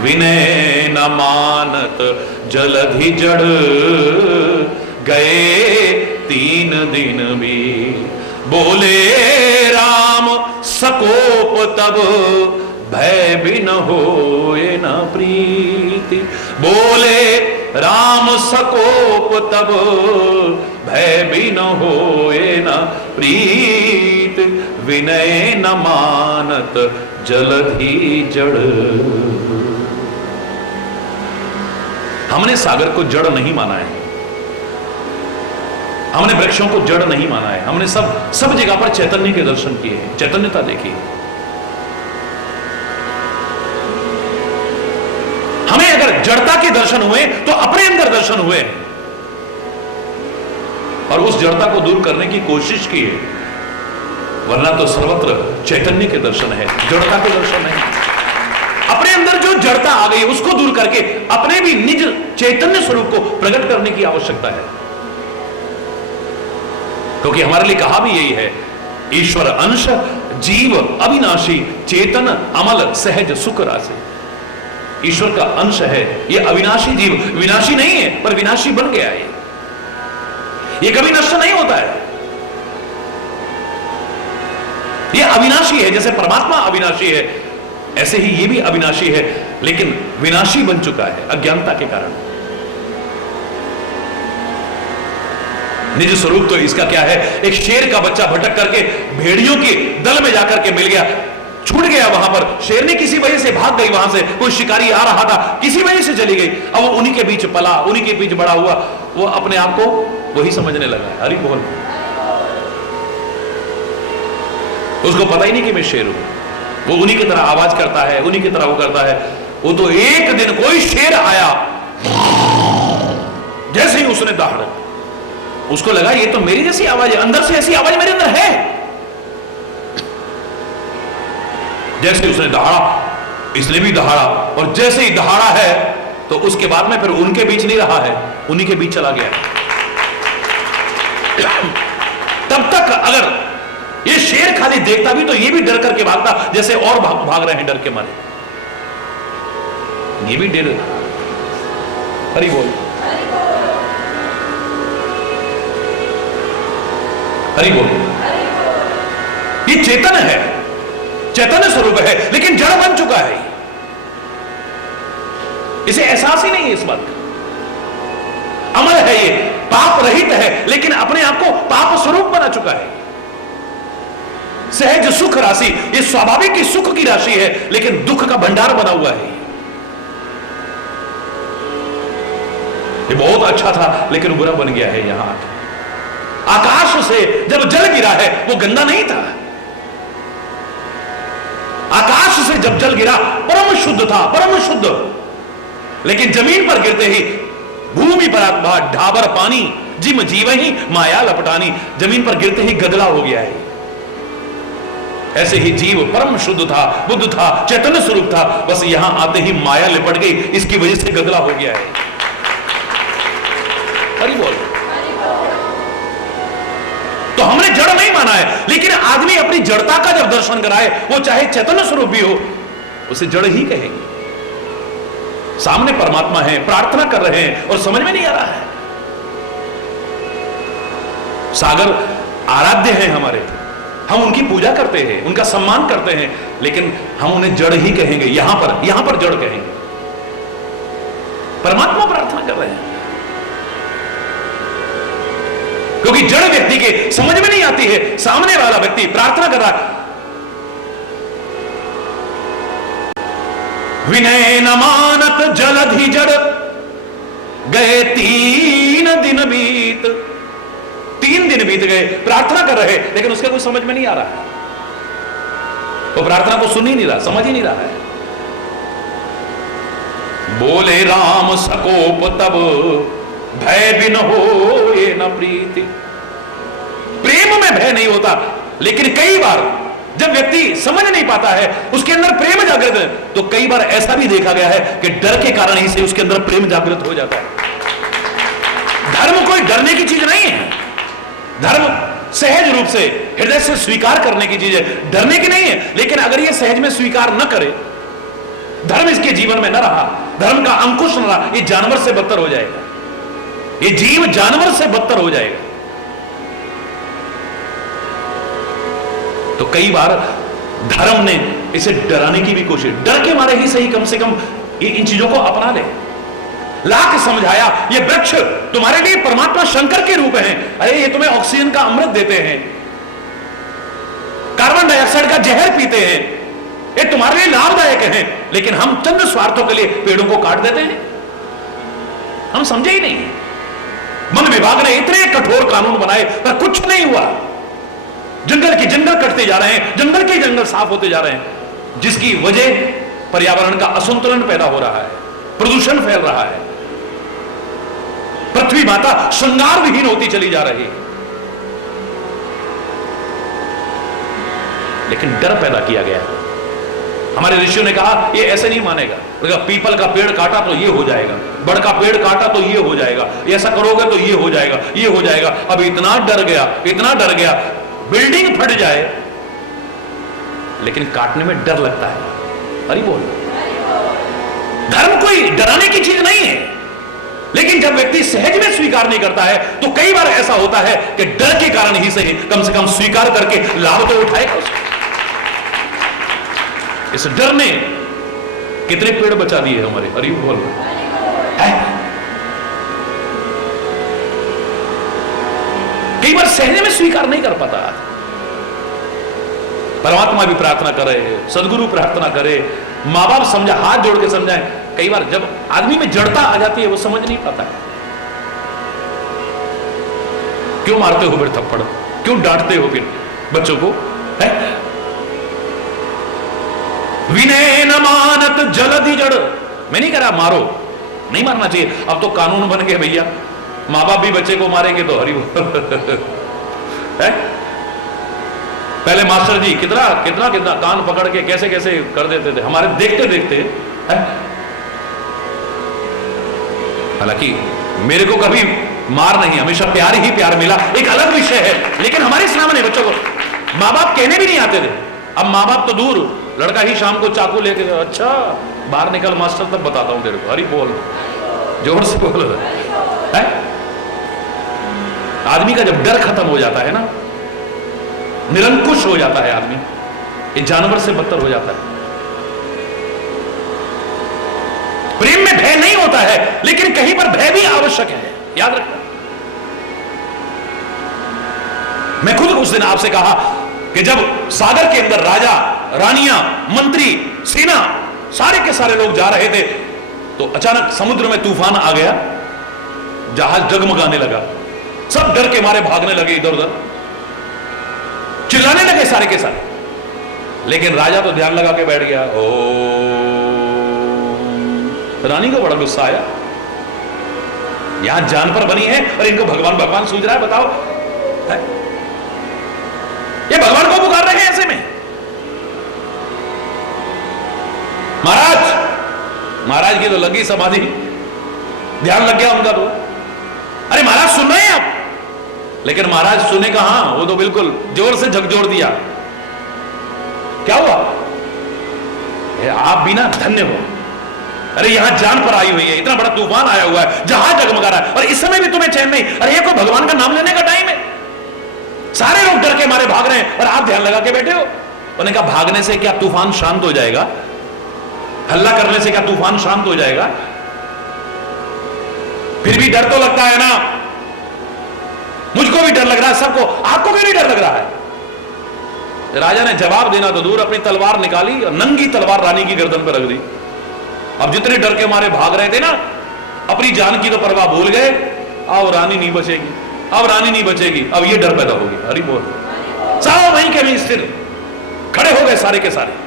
विनय न मानत जलधि जड़ गए 3 दिन बीत। बोले राम सकोप तब भय बिन होए न प्रीति। बोले राम सकोप तब भय बिन होए न प्रीत। विनय न मानत जलधि जड़। हमने सागर को जड़ नहीं माना है, हमने वृक्षों को जड़ नहीं माना है, हमने सब जगह पर चैतन्य के दर्शन किए हैं, चैतन्यता देखी। हमें अगर जड़ता के दर्शन हुए तो अपने अंदर दर्शन हुए और उस जड़ता को दूर करने की कोशिश की है, वरना तो सर्वत्र चैतन्य के दर्शन है, जड़ता के दर्शन नहीं। अपने अंदर जो जड़ता आ गई उसको दूर करके अपने भी निज चैतन्य स्वरूप को प्रकट करने की आवश्यकता है, क्योंकि हमारे लिए कहा भी यही है, ईश्वर अंश जीव अविनाशी चेतन अमल सहज सुख राशि। ईश्वर का अंश है, ये अविनाशी जीव, विनाशी नहीं है पर विनाशी बन गया है। ये कभी नष्ट नहीं होता है, ये अविनाशी है। जैसे परमात्मा अविनाशी है, ऐसे ही ये भी अविनाशी है, लेकिन विनाशी बन चुका है अज्ञानता के कारण। निज स्वरूप तो इसका क्या है, एक शेर का बच्चा भटक करके भेड़ियों के दल में जाकर के मिल गया, छूट गया वहां पर, शेरनी किसी वजह से भाग गई वहां से, कोई शिकारी आ रहा था, किसी वजह से चली गई, अब वो उन्हीं के बीच पला, उन्हीं के बीच बड़ा हुआ, वो अपने आप को वही समझने लगा है। हरि बोल। उसको पता ही नहीं कि मैं शेर हूं, वो उन्हीं की तरह आवाज करता है, उन्हीं की तरह वो करता है। वो तो एक दिन कोई शेर आया, जैसे ही उसने दहाड़ा, उसको लगा ये तो मेरी जैसी आवाज है, अंदर से ऐसी आवाज मेरे अंदर है। जैसे उसने दहाड़ा, इसने भी दहाड़ा, और जैसे ही दहाड़ा है तो उसके बाद में फिर उनके बीच नहीं रहा है, उन्हीं के बीच चला गया। तब तक अगर ये शेर खाली देखता भी तो ये भी डर करके भागता, जैसे और भाग रहे हैं डर के मारे, ये भी डर। हरि बोल, हरि बोल। ये चेतन है, चैतन्य स्वरूप है, लेकिन जड़ बन चुका है, इसे एहसास ही नहीं है इस बात का। अमर है ये, पाप रहित है, लेकिन अपने आप को पाप स्वरूप बना चुका है। सहज सुख राशि, ये स्वाभाविक की सुख की राशि है, लेकिन दुख का भंडार बना हुआ है। ये बहुत अच्छा था, लेकिन बुरा बन गया है। यहां आकाश से जब जल गिरा है, वो गंदा नहीं था। आकाश से जब जल गिरा परम शुद्ध था, परम शुद्ध, लेकिन जमीन पर गिरते ही भूमि पर ढाबर पानी, जिम जीव ही माया लपटानी, जमीन पर गिरते ही गदला हो गया है। ऐसे ही जीव परम शुद्ध था, बुद्ध था, चैतन्य स्वरूप था, बस यहां आते ही माया लिपट गई, इसकी वजह से गदला हो गया है। हरि बोल। तो हमने जड़ नहीं माना है, लेकिन आदमी अपनी जड़ता का जब दर्शन कराए, वो चाहे चैतन्य स्वरूप भी हो, उसे जड़ ही कहेंगे। सामने परमात्मा है, प्रार्थना कर रहे हैं और समझ में नहीं आ रहा है। सागर आराध्य हैं हमारे, हम उनकी पूजा करते हैं, उनका सम्मान करते हैं, लेकिन हम उन्हें जड़ ही कहेंगे। यहां पर जड़ कहेंगे। परमात्मा प्रार्थना कर रहे हैं, क्योंकि जड़ व्यक्ति के समझ में नहीं आती है। सामने वाला व्यक्ति प्रार्थना कर रहा है, विनय न मानत जलधि जड़, गए 3 दिन बीत। 3 दिन बीत गए, प्रार्थना कर रहे, लेकिन उसका कोई समझ में नहीं आ रहा है। वो प्रार्थना को सुन ही नहीं रहा, समझ ही नहीं रहा है। बोले राम सकोप तब, भय बिन हो ये न प्रीति। प्रेम में भय नहीं होता, लेकिन कई बार जब व्यक्ति समझ नहीं पाता है, उसके अंदर प्रेम जागृत है, तो कई बार ऐसा भी देखा गया है कि डर के कारण ही से उसके अंदर प्रेम जागृत हो जाता है। धर्म कोई डरने की चीज नहीं है, धर्म सहज रूप से हृदय से स्वीकार करने की चीज है, डरने की नहीं है। लेकिन अगर यह सहज में स्वीकार न करे, धर्म इसके जीवन में न रहा, धर्म का अंकुश न रहा, ये जानवर से बदतर हो जाएगा, ये जीव जानवर से बदतर हो जाएगा। तो कई बार धर्म ने इसे डराने की भी कोशिश, डर के मारे ही सही, कम से कम इन चीजों को अपना ले। लाख समझाया, ये वृक्ष तुम्हारे लिए परमात्मा शंकर के रूप हैं, अरे ये तुम्हें ऑक्सीजन का अमृत देते हैं, कार्बन डाइऑक्साइड का जहर पीते हैं, ये तुम्हारे लिए लाभदायक हैं, लेकिन हम चंद स्वार्थों के लिए पेड़ों को काट देते हैं। हम समझे ही नहीं। वन विभाग ने इतने कठोर कानून बनाए, पर कुछ नहीं हुआ। जंगल के जंगल कटते जा रहे हैं, जंगल के जंगल साफ होते जा रहे हैं, जिसकी वजह पर्यावरण का असंतुलन पैदा हो रहा है, प्रदूषण फैल रहा है, पृथ्वी माता श्रृंगार विहीन होती चली जा रही है। लेकिन डर पैदा किया गया है। हमारे ऋषियों ने कहा ये ऐसे नहीं मानेगा, पीपल का पेड़ काटा तो ये हो जाएगा, बड़ का पेड़ काटा तो ये हो जाएगा, ऐसा करोगे तो ये हो जाएगा, ये हो जाएगा। अब इतना डर गया, इतना डर गया, बिल्डिंग फट जाए, लेकिन काटने में डर लगता है। अरे बोल, धर्म कोई डराने की चीज नहीं है, लेकिन जब व्यक्ति सहज में स्वीकार नहीं करता है, तो कई बार ऐसा होता है कि डर के कारण ही सही, कम से कम स्वीकार करके लाभ तो उठाएगा उसको। इस डर ने कितने पेड़ बचा दिए हमारे। अरे बोल, कई बार सहज में स्वीकार नहीं कर पाता। परमात्मा भी प्रार्थना करे, सदगुरु प्रार्थना करे, माँ बाप समझा, हाथ जोड़ के समझाएं। कई बार जब आदमी में जड़ता आ जाती है वो समझ नहीं पाता है। क्यों मारते हो फिर थप्पड़, क्यों डांटते हो फिर बच्चों को, है? विनय न मानत जलधि जड़। मैं नहीं कह रहा मारो, नहीं मारना चाहिए। अब तो कानून बन गए भैया, माँ बाप भी बच्चे को मारेंगे तो हरी है? पहले मास्टर जी कितना कितना कितना कान पकड़ के कैसे कैसे कर देते थे हमारे देखते देखते, है? हालांकि मेरे को कभी मार नहीं, हमेशा प्यार ही प्यार मिला, एक अलग विषय है। लेकिन हमारे इस्लाम ने बच्चों को माँ बाप कहने भी नहीं आते थे। अब माँ बाप तो दूर, लड़का ही शाम को चाकू लेके, अच्छा बाहर निकल मास्टर तब बताता हूं तेरे को, हरी बोल, जोर से बोल, है? आदमी का जब डर खत्म हो जाता है ना, निरंकुश हो जाता है आदमी, ये जानवर से बदतर हो जाता है। प्रेम में भय नहीं होता है, लेकिन कहीं पर भय भी आवश्यक है, याद रखना। मैं खुद उस दिन आपसे कहा कि जब सागर के अंदर राजा, रानियां, मंत्री, सेना, सारे के सारे लोग जा रहे थे तो अचानक समुद्र में तूफान आ गया, जहाज डगमगाने लगा, सब डर के मारे भागने लगे इधर उधर, चिल्लाने लगे सारे के सारे। लेकिन राजा तो ध्यान लगा के बैठ गया। ओ, रानी को बड़ा गुस्सा आया, यहां जान पर बनी है और इनको भगवान भगवान सूझ रहा है, बताओ है? ये भगवान को पुकार रहे हैं ऐसे में। महाराज की तो लगी समाधि, ध्यान लग गया उनका तो, अरे महाराज सुन रहे हैं आप? लेकिन महाराज सुने कहां, वो तो बिल्कुल जोर से झकझोर दिया। क्या हुआ? आप भी ना धन्य हो, अरे यहां जान पर आई हुई है, इतना बड़ा तूफान आया हुआ है, जहाज जगमगा रहा है और इस समय भी तुम्हें चैन नहीं। अरे ये कोई भगवान का नाम लेने का टाइम है? सारे लोग डर के मारे भाग रहे हैं और आप ध्यान लगा के बैठे हो। उन्होंने कहा भागने से क्या तूफान शांत हो जाएगा? हल्ला करने से क्या तूफान शांत हो जाएगा? फिर भी डर तो लगता है ना, मुझको भी डर लग रहा है, सबको। आपको क्यों नहीं डर लग रहा है? राजा ने जवाब देना तो दूर, अपनी तलवार निकाली और नंगी तलवार रानी की गर्दन पर रख दी। अब जितने डर के मारे भाग रहे थे ना, अपनी जान की तो परवाह भूल गए। अब रानी नहीं बचेगी, अब रानी नहीं बचेगी, अब ये डर पैदा होगी। हरि बोल। सब वहीं के वहीं स्थिर खड़े हो गए सारे के सारे।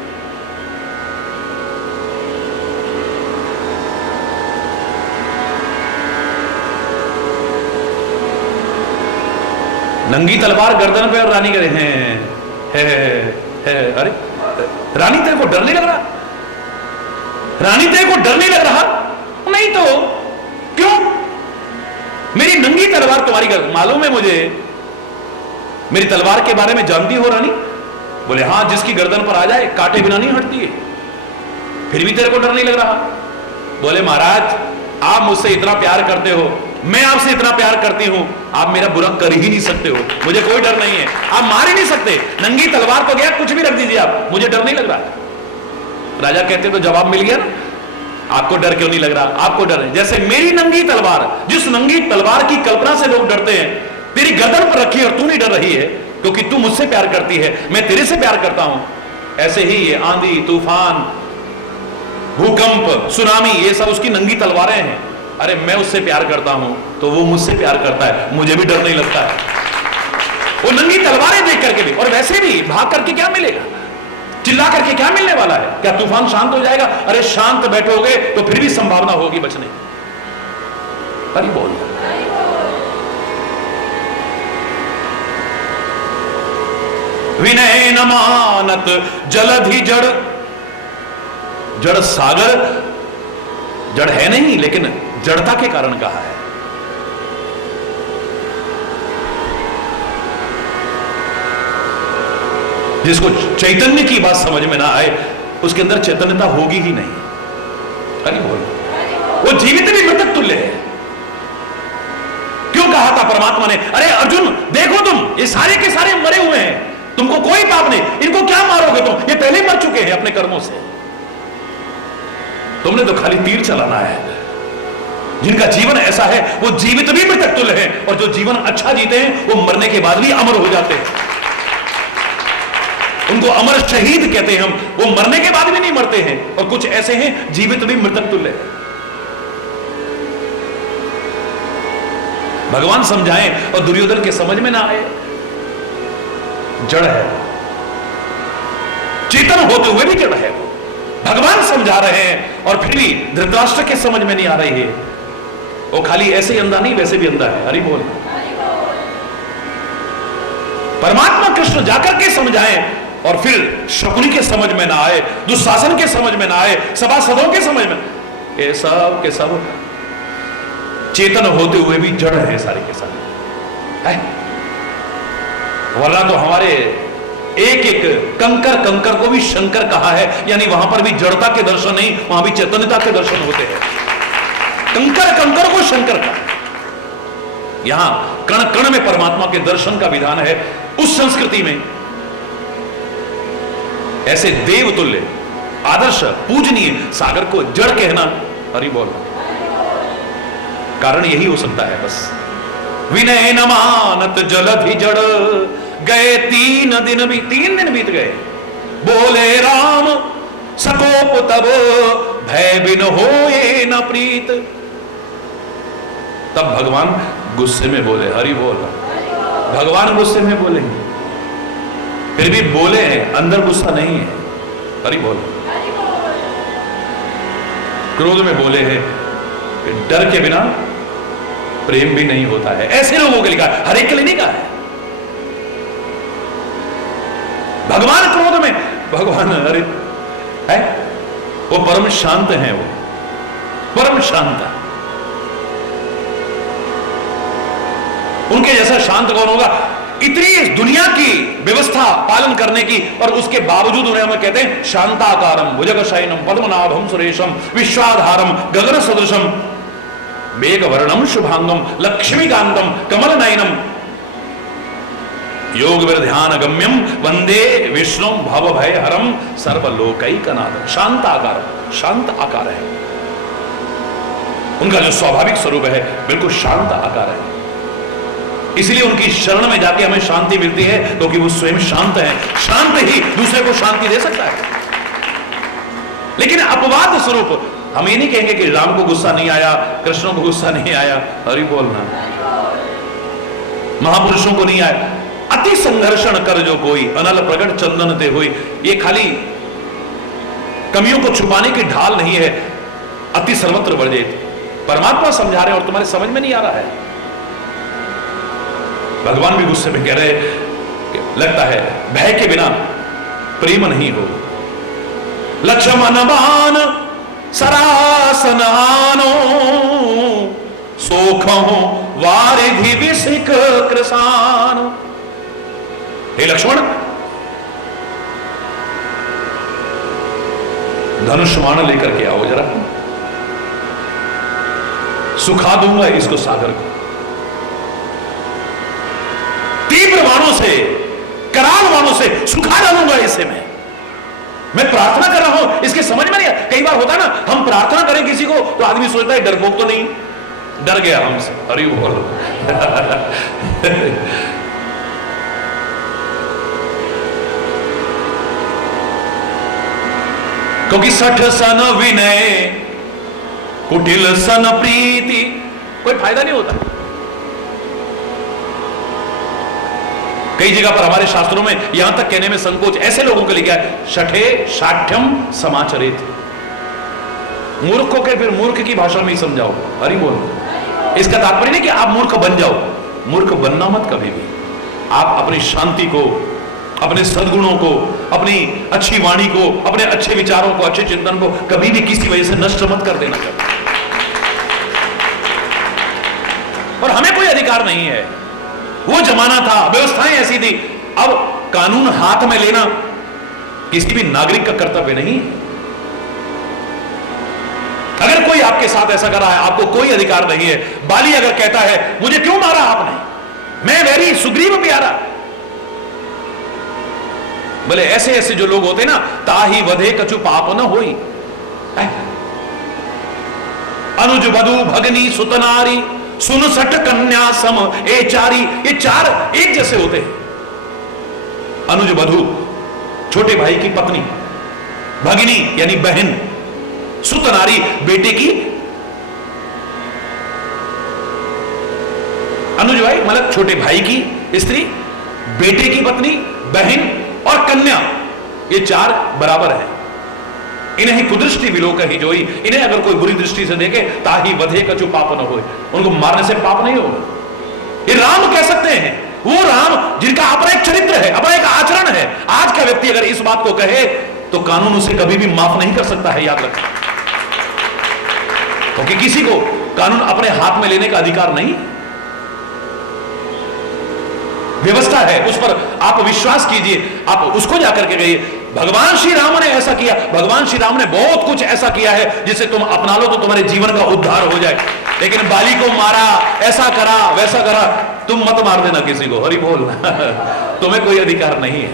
नंगी तलवार गर्दन पे और रानी करे है। अरे रानी तेरे को डर नहीं लग रहा? रानी तेरे को डर नहीं लग रहा? नहीं तो क्यों? मेरी नंगी तलवार तुम्हारी मालूम है मुझे, मेरी तलवार के बारे में जानती हो रानी? बोले हां, जिसकी गर्दन पर आ जाए काटे बिना नहीं हटती है। फिर भी तेरे को डर नहीं लग रहा? बोले महाराज आप मुझसे इतना प्यार करते हो, मैं आपसे इतना प्यार करती हूं, आप मेरा बुरा कर ही नहीं सकते हो, मुझे कोई डर नहीं है, आप मार ही नहीं सकते। नंगी तलवार तो गया, कुछ भी रख दीजिए आप, मुझे डर नहीं लग रहा। राजा कहते तो जवाब मिल गया ना, आपको डर क्यों नहीं लग रहा? आपको डर है। जैसे मेरी नंगी तलवार, जिस नंगी तलवार की कल्पना से लोग डरते हैं, तेरी गर्दन पर रखी है और तू नहीं डर रही है क्योंकि तू मुझसे प्यार करती है, मैं तेरे से प्यार करता हूं। ऐसे ही ये आंधी, तूफान, भूकंप, सुनामी, ये सब उसकी नंगी तलवारें हैं। अरे मैं उससे प्यार करता हूं तो वो मुझसे प्यार करता है, मुझे भी डर नहीं लगता है। वो नंगी तलवारें देख करके भी, और वैसे भी भाग करके क्या मिलेगा, चिल्ला करके क्या मिलने वाला है? क्या तूफान शांत हो जाएगा? अरे शांत बैठोगे तो फिर भी संभावना होगी बचने की। हरि बोल। विनय न मानत जलधि जड़। जड़ सागर जड़ है नहीं, लेकिन जड़ता के कारण कहा है। जिसको चैतन्य की बात समझ में ना आए, उसके अंदर चैतन्यता होगी ही नहीं। हरि बोल। वो जीवित भी मृतक तुल्य है। क्यों कहा था परमात्मा ने, अरे अर्जुन देखो तुम ये सारे के सारे मरे हुए हैं, तुमको कोई पाप नहीं, इनको क्या मारोगे तुम, ये पहले मर चुके हैं अपने कर्मों से, तुमने तो खाली तीर चलाना है। जिनका जीवन ऐसा है वो जीवित भी मृतक तुल्य है, और जो जीवन अच्छा जीते हैं वो मरने के बाद भी अमर हो जाते हैं। जिनको अमर शहीद कहते हैं हम, वो मरने के बाद भी नहीं मरते हैं, और कुछ ऐसे हैं जीवित भी मृतक तुल्य है। भगवान समझाएं और दुर्योधन के समझ में ना आए। जड़ है, चेतन होते हुए भी जड़ है। भगवान समझा रहे हैं और फिर भी धृतराष्ट्र के समझ में नहीं आ रही है। वो खाली ऐसे ही अंधा नहीं, वैसे भी अंधा है। हरि बोल। परमात्मा कृष्ण जाकर के समझाएं और फिर शकुनी के समझ में ना आए, दुशासन के समझ में ना आए, सभासदों के समझ में, ये सब के सब चेतन होते हुए भी जड़ है सारे के सारे। वरना तो हमारे एक एक कंकर कंकर को भी शंकर कहा है, यानी वहां पर भी जड़ता के दर्शन नहीं, वहां भी चैतन्यता के दर्शन होते हैं। कंकर कंकर को शंकर का, यहां कण कण में परमात्मा के दर्शन का विधान है। उस संस्कृति में ऐसे देवतुल्य आदर्श पूजनीय सागर को जड़ कहना, हरि बोल, कारण यही हो सकता है बस। विनय न मानत जलधि जड़, गए 3 दिन बीत गए, बोले राम सकोप तब, भय बिन होए न प्रीत। तब भगवान गुस्से में बोले, हरि बोल। भगवान गुस्से में बोले, फिर भी बोले हैं, अंदर गुस्सा नहीं है। हरि बोल। क्रोध में बोले हैं, डर के बिना प्रेम भी नहीं होता है। ऐसे लोगों के लिखा है, हर एक के लिए नहीं कहा है। भगवान क्रोध में, भगवान अरे है, वो परम शांत हैं, वो परम शांत। उनके जैसा शांत कौन होगा? इतनी दुनिया की व्यवस्था पालन करने की, और उसके बावजूद उन्हें हम कहते हैं शांताकारम भुजगशयनम पद्मनाभम सुरेशम विश्वाधारम गगन सदृशम मेघवर्णम शुभांगम लक्ष्मीकांतम कमल नयनम योग ध्यान गम्यम वंदे विष्णु भव भय हरम सर्वलोकैकनाथम। शांत आकार, शांत आकार है उनका, जो स्वाभाविक स्वरूप है बिल्कुल शांत आकार है। इसलिए उनकी शरण में जाके हमें शांति मिलती है, क्योंकि वो स्वयं शांत है। शांत ही दूसरे को शांति दे सकता है। लेकिन अपवाद स्वरूप हम ये नहीं कहेंगे कि राम को गुस्सा नहीं आया, कृष्ण को गुस्सा नहीं आया, हरि बोलना, महापुरुषों को नहीं आया। अति संघर्षण कर जो कोई, अनल प्रगट चंदन ते हुई, ये खाली कमियों को छुपाने की ढाल नहीं है। अति सर्वत्र वर्जित, परमात्मा समझा रहे हैं और तुम्हारे समझ में नहीं आ रहा है। भगवान भी गुस्से में कह रहे, लगता है भय के बिना प्रेम नहीं हो। लक्ष्मण बाण सरासन आनो, सोखो वारिधि विसिक कृसान। हे लक्ष्मण, धनुष बाण लेकर के आओ जरा, सुखा दूंगा इसको सागर को। तीव्र बाणों से, कराल बाणों से सुखा डालूंगा इसे। मैं प्रार्थना कर रहा हूं, इसके समझ में नहीं। कई बार होता है ना, हम प्रार्थना करें किसी को तो आदमी सोचता है डरपोक तो नहीं, डर गया हमसे। अरे बोल क्योंकि 60 सन विनय कुटिल सन प्रीति, कोई फायदा नहीं होता। कई जगह पर हमारे शास्त्रों में यहां तक कहने में संकोच ऐसे लोगों के लिए क्या है, शठे शाठ्यम समाचरित। मूर्खों के फिर मूर्ख की भाषा में ही समझाओ, हरि बोल। इसका तात्पर्य नहीं कि आप मूर्ख बन जाओ, मूर्ख बनना मत कभी भी। आप अपनी शांति को, अपने सद्गुणों को, अपनी अच्छी वाणी को, अपने अच्छे विचारों को, अच्छे चिंतन को कभी भी किसी वजह से नष्ट मत कर देना चाहिए। और हमें कोई अधिकार नहीं है, वो जमाना था, व्यवस्थाएं ऐसी थी। अब कानून हाथ में लेना किसी भी नागरिक का कर्तव्य नहीं। अगर कोई आपके साथ ऐसा कर रहा है, आपको कोई अधिकार नहीं है। बाली अगर कहता है मुझे क्यों मारा आपने, मैं वैरी सुग्रीव प्यारा, बोले ऐसे ऐसे जो लोग होते ना, ताही वधे कछु पाप न होई। अनुज वधु भगनी सुतनारी सुन सट कन्या सम ए चारी, ये चार एक जैसे होते हैं। अनुज वधु छोटे भाई की पत्नी, भगिनी यानी बहन, सुतनारी बेटे की, अनुज भाई मतलब छोटे भाई की स्त्री, बेटे की पत्नी, बहन और कन्या, ये चार बराबर है। इन्हें कुदृष्टि विलोक ही जोई, इन्हें अगर कोई बुरी दृष्टि से देखे ताही वधे कछु पाप न होए, उनको मारने से पाप नहीं होगा। ये राम कह सकते हैं, वो राम जिनका अपना एक चरित्र है, अपना एक आचरण है। आज का व्यक्ति अगर इस बात को कहे तो कानून उसे कभी भी माफ नहीं कर सकता है, याद रखें, क्योंकि किसी को कानून अपने हाथ में लेने का अधिकार नहीं। व्यवस्था है, उस पर आप विश्वास कीजिए, आप उसको जाकर के कहिए भगवान श्री राम ने ऐसा किया, भगवान श्री राम ने बहुत कुछ ऐसा किया है जिसे तुम अपना लो तो तुम्हारे जीवन का उद्धार हो जाए। लेकिन बाली को मारा, ऐसा करा, वैसा करा, तुम मत मार देना किसी को, हरि बोल तुम्हें कोई अधिकार नहीं है,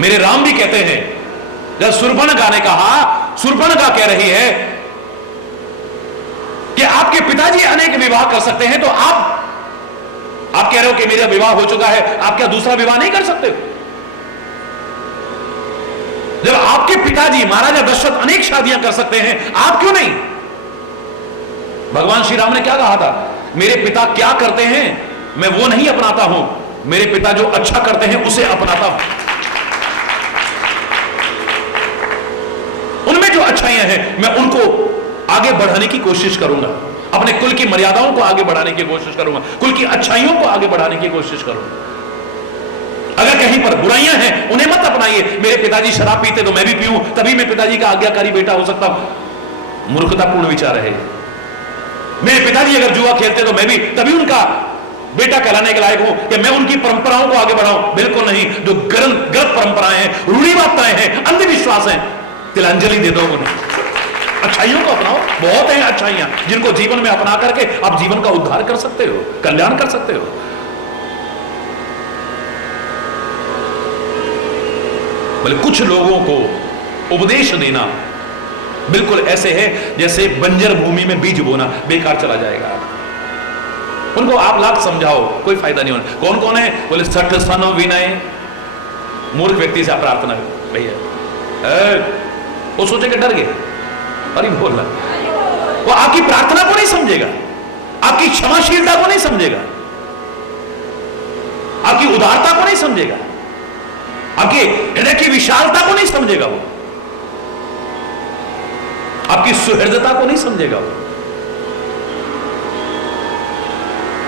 मेरे राम भी कहते हैं, जब शूर्पणखा ने कहा, शूर्पणखा कह रही है कि आपके पिताजी अनेक विवाह कर सकते हैं, तो आप कह रहे हो कि मेरा विवाह हो चुका है, आप क्या दूसरा विवाह नहीं कर सकते हो? जब आपके पिताजी महाराजा दशरथ अनेक शादियां कर सकते हैं, आप क्यों नहीं? भगवान श्री राम ने क्या कहा था, मेरे पिता क्या करते हैं मैं वो नहीं अपनाता हूं, मेरे पिता जो अच्छा करते हैं उसे अपनाता हूं। उनमें जो अच्छाइयां हैं मैं उनको आगे बढ़ाने की कोशिश करूंगा, अपने कुल की मर्यादाओं को आगे बढ़ाने की कोशिश करूंगा, कुल की अच्छाइयों को आगे बढ़ाने की कोशिश करूंगा। अगर कहीं पर बुराइयां हैं उन्हें मत अपनाइए। मेरे पिताजी शराब पीते तो मैं भी पीऊं, तभी मैं पिताजी का आज्ञाकारी बेटा हो सकता हूं, मूर्खतापूर्ण विचार है। मेरे पिताजी अगर जुआ खेलते तो मैं भी तभी उनका बेटा कहलाने के लायक हूं कि मैं उनकी परंपराओं को आगे बढ़ाऊं, बिल्कुल नहीं। जो गलत परंपराएं हैं, रूढ़िवादिताएं हैं, अंधविश्वास हैं, तिलांजलि दे दो उन्हें, अच्छाइयों को अपनाओ। बहुत हैं अच्छाइयां जिनको जीवन में अपना करके आप जीवन का उद्धार कर सकते हो, कल्याण कर सकते हो। बोले कुछ लोगों को उपदेश देना बिल्कुल ऐसे है जैसे बंजर भूमि में बीज बोना, बेकार चला जाएगा। उनको आप लाख समझाओ, कोई फायदा नहीं होना। कौन कौन है? बोले सठ सन विनय, मूर्ख व्यक्ति से प्रार्थना भैया, वो सोचे कि डर गए, अरे बोल रहा, वो आपकी प्रार्थना को नहीं समझेगा, आपकी क्षमाशीलता को नहीं समझेगा, आपकी उदारता को नहीं समझेगा, आपके हृदय की विशालता को नहीं समझेगा, वो आपकी सुहृदता को नहीं समझेगा। वो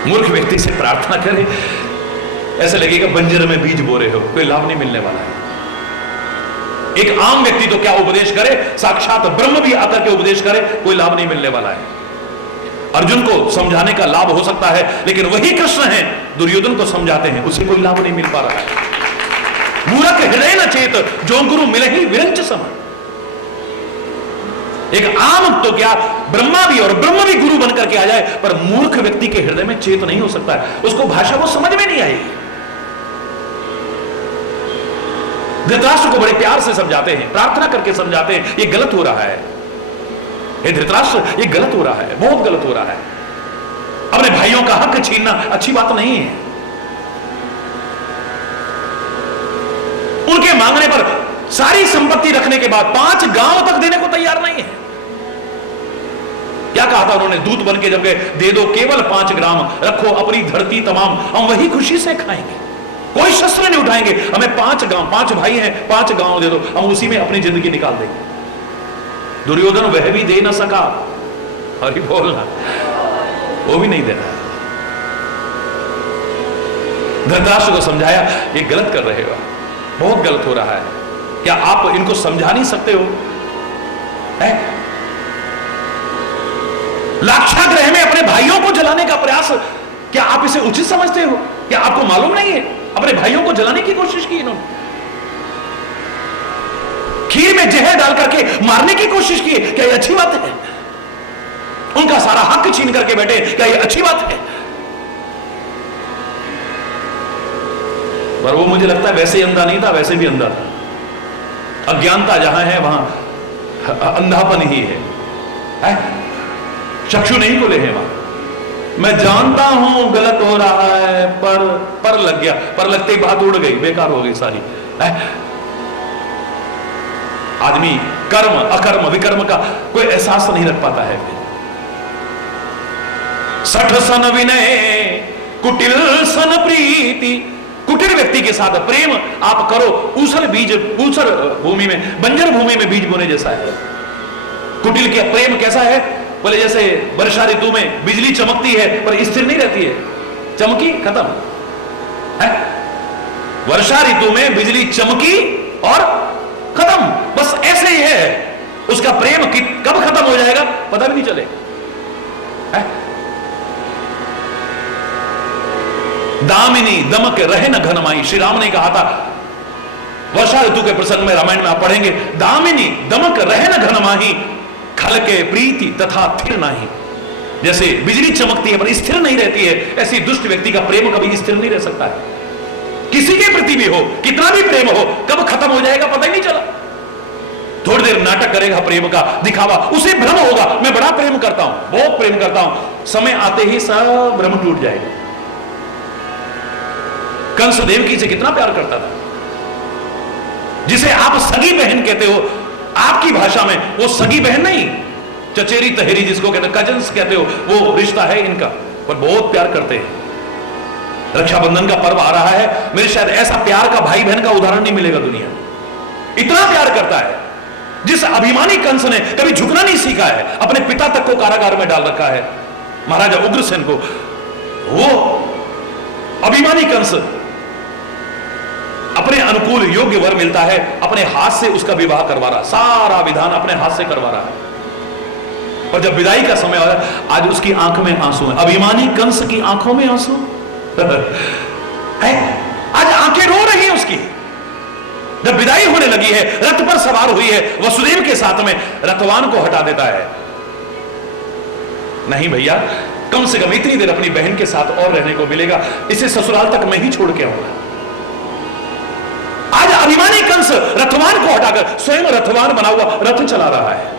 मूर्ख व्यक्ति से प्रार्थना करे, ऐसे लगेगा बंजर में बीज बो रहे हो, कोई लाभ नहीं मिलने वाला है। एक आम व्यक्ति तो क्या उपदेश करे, साक्षात ब्रह्म भी आकर के उपदेश करे, कोई लाभ नहीं मिलने वाला है। अर्जुन को समझाने का लाभ हो सकता है, लेकिन वही कृष्ण है दुर्योधन को समझाते हैं, उसे कोई लाभ नहीं मिल पा रहा है। मूर्ख हृदय न चेत, जो गुरु मिले ही विरंच सम। एक आम तो क्या ब्रह्मा भी और ब्रह्म भी गुरु बनकर के आ जाए, पर मूर्ख व्यक्ति के हृदय में चेत नहीं हो सकता है, उसको भाषा वो समझ में नहीं आएगी। धृतराष्ट्र को बड़े प्यार से समझाते हैं, प्रार्थना करके समझाते हैं, ये गलत हो रहा है, हे धृतराष्ट्र ये गलत हो रहा है, बहुत गलत हो रहा है। अपने भाइयों का हक छीनना अच्छी बात नहीं है। उनके मांगने पर सारी संपत्ति रखने के बाद 5 गांव तक देने को तैयार नहीं है। क्या कहा था उन्होंने दूत बन के जब गए, दे दो केवल 5 ग्राम, रखो अपनी धरती तमाम, हम वही खुशी से खाएंगे, कोई शस्त्र नहीं उठाएंगे, हमें 5 गांव, 5 भाई हैं, 5 गांव दे दो, हम उसी में अपनी जिंदगी निकाल देंगे। दुर्योधन वह भी दे ना सका, अरे बोलना, वो भी नहीं दे रहा। धृतराष्ट्र को समझाया ये गलत कर रहे हो, बहुत गलत हो रहा है, क्या आप इनको समझा नहीं सकते हो? लाक्षागृह में अपने भाइयों को जलाने का प्रयास, क्या आप इसे उचित समझते हो? क्या आपको मालूम नहीं है? अपने भाइयों को जलाने की कोशिश की इन्होंने, खीर में जहर डाल करके मारने की कोशिश की, क्या ये अच्छी बात है? उनका सारा हक छीन करके बैठे, क्या ये अच्छी बात है? पर वो मुझे लगता है वैसे ही अंधा नहीं था, वैसे भी अंधा था। अज्ञानता जहां है वहां अंधापन ही है, चक्षु नहीं खुले हैं वहां। मैं जानता हूं गलत हो रहा है, पर लग गया, पर लगते ही बात उड़ गई, बेकार हो गई सारी। आदमी कर्म अकर्म विकर्म का कोई एहसास नहीं रख पाता है। सठ सन विनय कुटिल सन प्रीति, कुटिल व्यक्ति के साथ प्रेम आप करो, ऊसर भूमि में, बंजर भूमि में बीज बोने जैसा है। कुटिल का प्रेम कैसा है? बोले जैसे वर्षा ऋतु में बिजली चमकती है पर स्थिर नहीं रहती है, चमकी खत्म है। वर्षा ऋतु में बिजली चमकी और खत्म, बस ऐसे ही है। उसका प्रेम कब खत्म हो जाएगा पता भी नहीं चलेगा। दामिनी दमक रहे न घनमाई, श्री राम ने कहा था वर्षा ऋतु के प्रसंग में, रामायण में आप पढ़ेंगे, दामिनी दमक रहे न घनमाही, खल के प्रीति तथा थिर नाही। जैसे बिजली चमकती है पर स्थिर नहीं रहती है, ऐसी दुष्ट व्यक्ति का प्रेम कभी स्थिर नहीं रह सकता है। किसी के प्रति भी हो, कितना भी प्रेम हो, कब खत्म हो जाएगा पता ही नहीं चला। थोड़ी देर नाटक करेगा प्रेम का, दिखावा, उसे भ्रम होगा मैं बड़ा प्रेम करता हूं, बहुत प्रेम करता हूं, समय आते ही सब भ्रम टूट जाएगा। कंस देवकी से कितना प्यार करता था, जिसे आप सगी बहन कहते हो, आपकी भाषा में वो सगी बहन नहीं, चचेरी तहेरी जिसको कहते कजन्स कहते हो, वो रिश्ता है इनका, पर बहुत प्यार करते हैं। रक्षाबंधन का पर्व आ रहा है, मेरे शायद ऐसा प्यार का भाई बहन का उदाहरण नहीं मिलेगा दुनिया में, इतना प्यार करता है। जिस अभिमानी कंस ने कभी झुकना नहीं सीखा है, अपने पिता तक को कारागार में डाल रखा है, महाराजा उग्रसेन को, वो अभिमानी कंस अपने अनुकूल योग्य वर मिलता है, अपने हाथ से उसका विवाह करवा रहा, सारा विधान अपने हाथ से करवा रहा है। और जब विदाई का समय आ रहा है, आज उसकी आंख में आंसू है, अभिमानी कंस की आंखों में आंसू है, आज आंखें रो रही हैं उसकी। जब विदाई होने लगी है, रथ पर सवार हुई है, वसुदेव के साथ में रथवान को हटा देता है। नहीं भैया, कम से कम इतनी देर अपनी बहन के साथ और रहने को मिलेगा, इसे ससुराल तक मैं ही छोड़ के आऊंगा। आज अभिमानी कंस रथवान को हटाकर स्वयं रथवान बना हुआ रथ चला रहा है।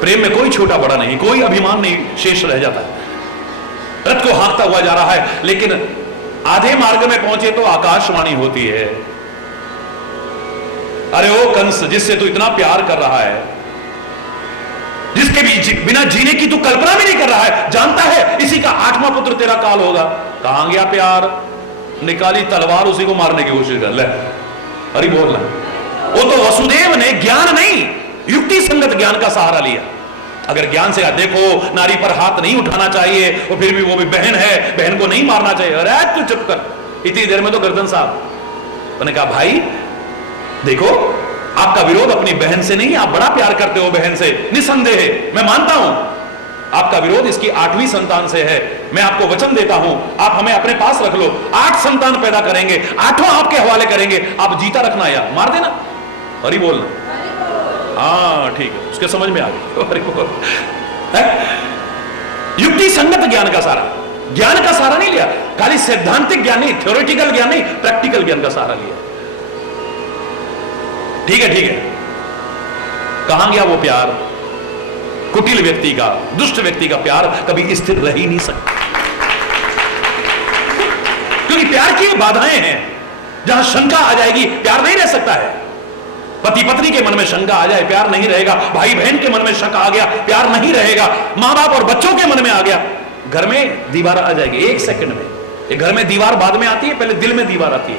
प्रेम में कोई छोटा बड़ा नहीं, कोई अभिमान नहीं शेष रह जाता। रथ को हाँकता हुआ जा रहा है, लेकिन आधे मार्ग में पहुंचे तो आकाशवाणी होती है, अरे ओ कंस, जिससे तू इतना प्यार कर रहा है, जिसके बिना जीने की तू कल्पना भी नहीं कर रहा है, जानता है इसी का 8वां पुत्र तेरा काल होगा, कहां गया प्यार? निकाली तलवार, उसी को मारने की कोशिश कर ले। अरे बोलना, वो तो वसुदेव ने ज्ञान नहीं, युक्ति संगत ज्ञान का सहारा लिया। अगर ज्ञान से देखो नारी पर हाथ नहीं उठाना चाहिए, और फिर भी वो भी बहन है, बहन को नहीं मारना चाहिए, अरे तू चुप कर, इतनी देर में तो गर्दन साहब। उन्होंने कहा भाई देखो, आपका विरोध अपनी बहन से नहीं, आप बड़ा प्यार करते हो बहन से, निसंदेह मैं मानता हूं, आपका विरोध इसकी 8वीं संतान से है। मैं आपको वचन देता हूं, आप हमें अपने पास रख लो, 8 संतान पैदा करेंगे, 8वां आपके हवाले करेंगे, आप जीता रखना या मार देना। अरे बोलना, हाँ ठीक है, उसके समझ में आ गई। युक्ति संगत ज्ञान का सहारा, ज्ञान का सहारा नहीं लिया, खाली सैद्धांतिक ज्ञान नहीं, थ्योरेटिकल ज्ञान नहीं, प्रैक्टिकल ज्ञान का सहारा लिया। ठीक है ठीक है, कहां गया वो प्यार? कुटिल व्यक्ति का, दुष्ट व्यक्ति का प्यार कभी स्थिर रह ही नहीं सकता, क्योंकि प्यार की बाधाएं हैं। जहां शंका आ जाएगी प्यार नहीं रह सकता है। पति पत्नी के मन में शंका आ जाए प्यार नहीं रहेगा, भाई बहन के मन में शक आ गया प्यार नहीं रहेगा, मां बाप और बच्चों के मन में आ गया, घर में दीवार आ जाएगी 1 सेकंड में। ये घर में दीवार बाद में आती है, पहले दिल में दीवार आती है।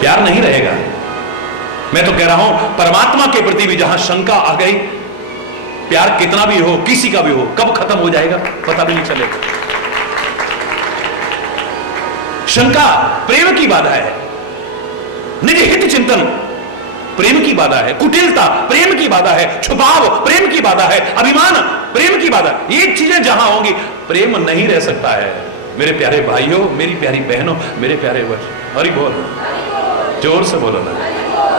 प्यार नहीं रहेगा। मैं तो कह रहा हूं परमात्मा के प्रति भी जहां शंका आ गई, प्यार कितना भी हो, किसी का भी हो, कब खत्म हो जाएगा पता भी नहीं चलेगा। शंका प्रेम की बाधा है, निज हित चिंतन प्रेम की बाधा है, कुटिलता प्रेम की बाधा है, छुपाव प्रेम की बाधा है, अभिमान प्रेम की बाधा। ये चीजें जहां होंगी प्रेम नहीं रह सकता है। मेरे प्यारे भाइयों, मेरी प्यारी बहनों, मेरे प्यारे वर्ष, हरि बोल, जोर से बोलो ना,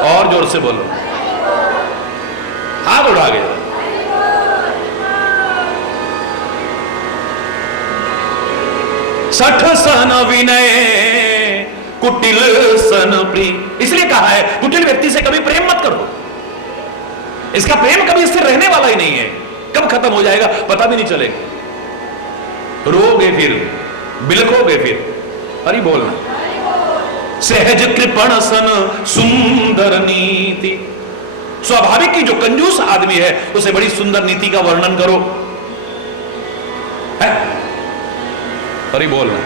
और जोर से बोलो, हाथ उठा गया। सठ सन विनय कुटिल सन प्रेम, इसलिए कहा है कुटिल व्यक्ति से कभी प्रेम मत करो। इसका प्रेम कभी स्थिर रहने वाला ही नहीं है, कब खत्म हो जाएगा पता भी नहीं चलेगा। रोगे फिर, बिलकोगे फिर। अरे बोलना, सहज कृपण सन सुंदर नीति। स्वाभाविक की जो कंजूस आदमी है उसे बड़ी सुंदर नीति का वर्णन करो, है? अरे बोलना,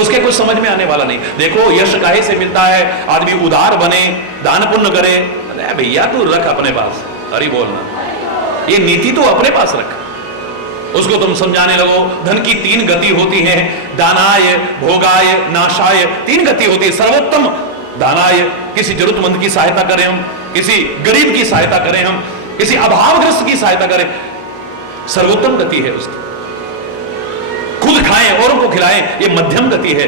उसके कुछ समझ में आने वाला नहीं। देखो यश काहे से मिलता है, आदमी उदार बने, दान पुण्य करे। अरे भैया तू रख अपने पास। अरे बोलना, ये नीति तो अपने पास रख, उसको तुम समझाने लगो। धन की 3 गति होती है, दानाय, भोगाय, नाशाय। 3 गति होती है। सर्वोत्तम दानाय, किसी जरूरतमंद की सहायता करें हम, किसी गरीब की सहायता करें हम, किसी अभावग्रस्त की सहायता करें, सर्वोत्तम गति है उसकी। खुद खाएं औरों को खिलाएं, ये मध्यम गति है।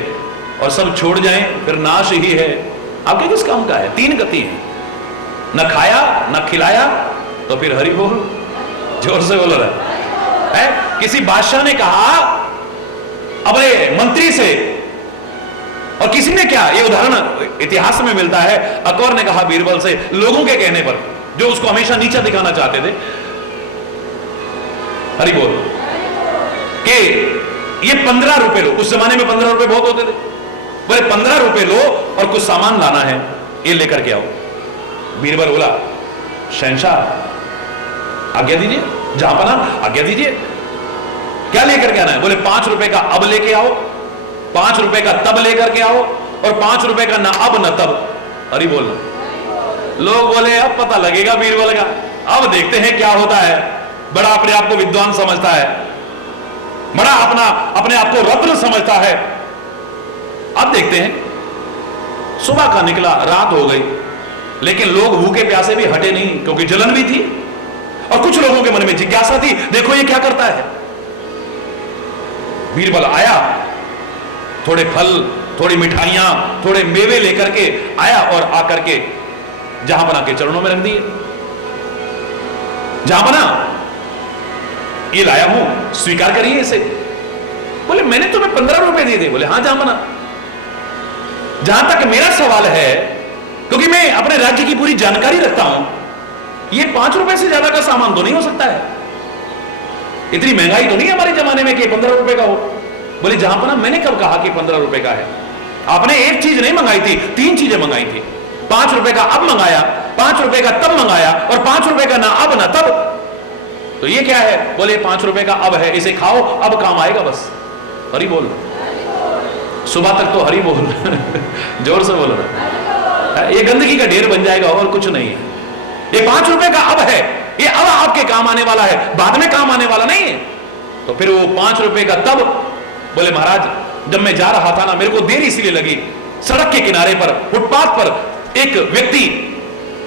और सब छोड़ जाएं फिर नाश ही है। आपके किस काम का है? 3 गति है, न खाया न खिलाया तो फिर हरि बोल, जोर से बोल रहा है। किसी बादशाह ने कहा अपने मंत्री से, और किसी ने क्या, ये उदाहरण इतिहास में मिलता है, अकबर ने कहा बीरबल से लोगों के कहने पर, जो उसको हमेशा नीचा दिखाना चाहते थे, हरि बोल, कि ये 15 रुपए लो। उस जमाने में 15 रुपए बहुत होते थे। बोले 15 रुपए लो और कुछ सामान लाना है, ये लेकर के आओ। बीरबल बोला शहंशाह आज्ञा दीजिए, जहांपना आज्ञा दीजिए, क्या लेकर के आना है? बोले 5 रुपए का अब लेके आओ, 5 रुपए का तब लेकर के आओ, और 5 रुपए का ना अब न तब। अरे बोलना, लोग बोले अब पता लगेगा बीरबल का, अब देखते हैं क्या होता है। बड़ा अपने आप को विद्वान समझता है, बड़ा अपने आप को रत्न समझता है। अब देखते हैं। सुबह का निकला, रात हो गई, लेकिन लोग भूखे प्यासे भी हटे नहीं, क्योंकि जलन भी थी और कुछ लोगों के मन में जिज्ञासा थी, देखो ये क्या करता है। बीरबल आया, थोड़े फल, थोड़ी मिठाइयां, थोड़े मेवे लेकर के आया, और आकर के जहांपना के चरणों में रख दिए। जहांपना, ये लाया हूं, स्वीकार करिए इसे। बोले मैंने तुम्हें 15 रुपए दिए थे। बोले हाँ जहांपना, जहां तक मेरा सवाल है, क्योंकि मैं अपने राज्य की पूरी जानकारी रखता हूं, ये 5 रुपए से ज्यादा का सामान तो नहीं हो सकता है। इतनी महंगाई तो नहीं है हमारे जमाने में कि 15 रुपए का हो। बोले जहांपना, मैंने कब कहा कि 15 रुपए का है? आपने एक चीज नहीं मंगाई थी, 3 चीजें मंगाई थी। 5 रुपए का अब मंगाया, 5 रुपए का तब मंगाया, और 5 रुपए का ना अब ना तब। तो ये क्या है? बोले 5 रुपए का अब है, इसे खाओ, अब काम आएगा बस। हरि बोल, सुबह तक तो हरि बोल जोर से बोल रहा। ये गंदगी का ढेर बन जाएगा और कुछ नहीं है। ये 5 रुपए का अब है, ये अब आपके काम आने वाला है, बाद में काम आने वाला नहीं है। तो फिर वो 5 रुपए का तब। बोले महाराज, जब मैं जा रहा था ना, मेरे को देर इसलिए लगी, सड़क के किनारे पर, फुटपाथ पर एक व्यक्ति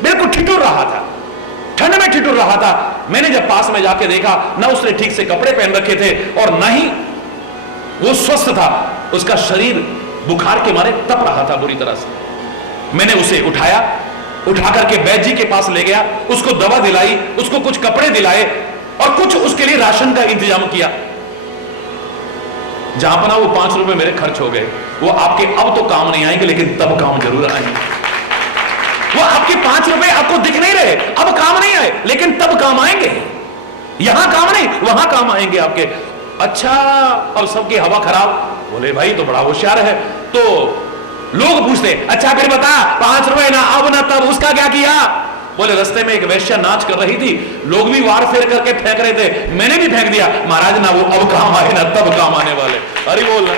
बिल्कुल ठिठुर रहा था, ठंड में ठिठुर रहा था। मैंने जब पास में जाके देखा, ना उसने ठीक से कपड़े पहन रखे थे और ना ही वो स्वस्थ था, उसका शरीर बुखार के मारे तप रहा था बुरी तरह से। मैंने उसे उठाया, उठा करके वैद्य जी के पास ले गया, उसको दवा दिलाई, उसको कुछ कपड़े दिलाए और कुछ उसके लिए राशन का इंतजाम किया। जहांपना वो 5 रुपए मेरे खर्च हो गए। वो आपके अब तो काम नहीं आएंगे, लेकिन तब काम जरूर आएंगे। वो आपके 5 रुपए आपको दिख नहीं रहे, अब काम नहीं आए, लेकिन तब काम आएंगे। यहां काम नहीं, वहां काम आएंगे आपके। अच्छा, अब सबकी हवा खराब। बोले भाई तो बड़ा होशियार है। तो लोग पूछते, अच्छा फिर बता, 5 रुपए ना अब ना तब, उसका क्या किया? बोले रास्ते में एक वैश्या नाच कर रही थी, लोग भी वार फेर करके फेंक रहे थे, मैंने भी फेंक दिया। महाराज ना वो अब काम आए ना तब काम आने वाले। अरे बोल रहे।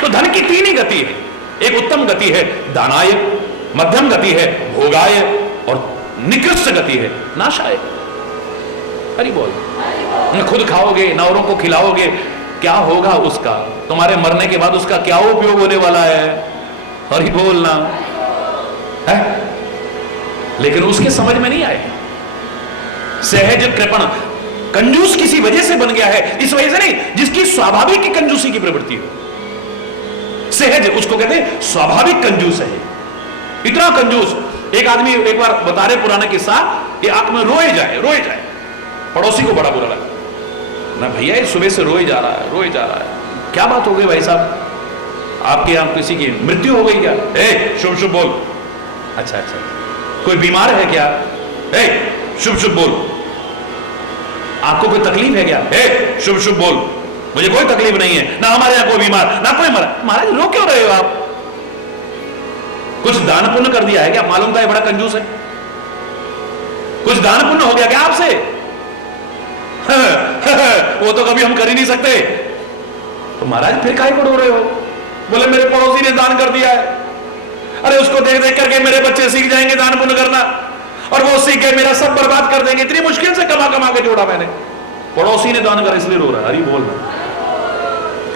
तो धन की 3 ही गति है। एक उत्तम गति है दानाय, मध्यम गति है भोगाय, और निकृष्ट गति है नाशाय। अरे बोल, न खुद खाओगे न औरों को खिलाओगे, क्या होगा उसका? तुम्हारे मरने के बाद उसका क्या उपयोग होने वाला है? हरि बोलना है। लेकिन उसके समझ में नहीं आए। सहज कृपण, कंजूस किसी वजह से बन गया है, इस वजह से नहीं जिसकी स्वाभाविक की कंजूसी की प्रवृत्ति हो। सहज उसको कहते हैं स्वाभाविक कंजूस है। इतना कंजूस, एक आदमी एक बार बता रहे पुराना किस्सा कि आंख में रोए जाए, पड़ोसी को बड़ा बुरा लगा ना, भैया ये सुबह से रोए जा रहा है। क्या बात हो गई भाई साहब, आपके यहां किसी की मृत्यु हो गई क्या? शुभ शुभ बोल। अच्छा, कोई बीमार है क्या? शुभ शुभ बोल। आपको कोई तकलीफ है क्या? शुभ शुभ बोल। मुझे कोई तकलीफ नहीं है, ना हमारे यहां कोई बीमार, ना कोई मरा। महाराज रो क्यों रहे हो आप? कुछ दान पुण्य कर दिया है क्या? मालूम था ये बड़ा कंजूस है। कुछ दान पुण्य हो गया क्या आपसे? वो तो कभी हम कर ही नहीं सकते। तो महाराज फिर काहे को रो रहे हो? बोले मेरे पड़ोसी ने दान कर दिया है। अरे उसको देख देख करके मेरे बच्चे सीख जाएंगे दान पुण्य करना, और वो सीख के मेरा सब बर्बाद कर देंगे। इतनी मुश्किल से कमा कमा के जोड़ा मैंने, पड़ोसी ने दान कर इसलिए रो रहा है। हरि बोल रहा।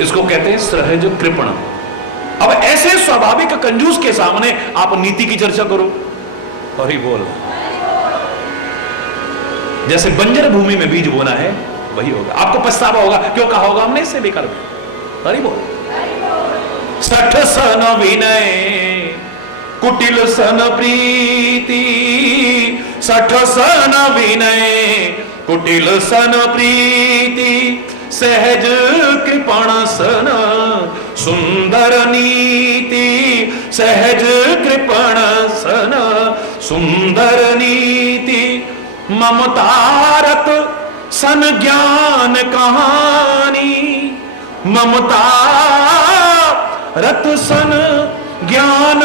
इसको कहते हैं सहज कृपण। अब ऐसे स्वाभाविक कंजूस के सामने आप नीति की चर्चा करो। हरि बोल। जैसे बंजर भूमि में बीज बोना है वही होगा। आपको पछतावा होगा, क्यों कहा होगा हमने इससे बेकार में। हरि बोल। सठ सन विनय कुटिल सन प्रीति, सठ सन विनय कुटिल सन प्रीति, सहज कृपण सन सुंदर नीति, सहज कृपण सन सुंदर नीति, ममतारत सन ज्ञान कहानी, ममता रत सन ज्ञान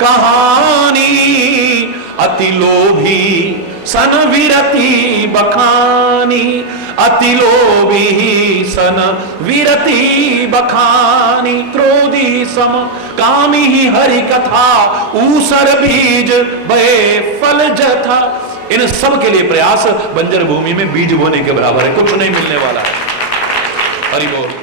कहानी, अति लोभी सन विरति बखानी, अति लोभी सन विरति बखानी, क्रोधी सम कामी ही हरि कथा, ऊसर बीज बे फल जथा। इन सब के लिए प्रयास बंजर भूमि में बीज बोने के बराबर है, कुछ नहीं मिलने वाला है। हरि बोल।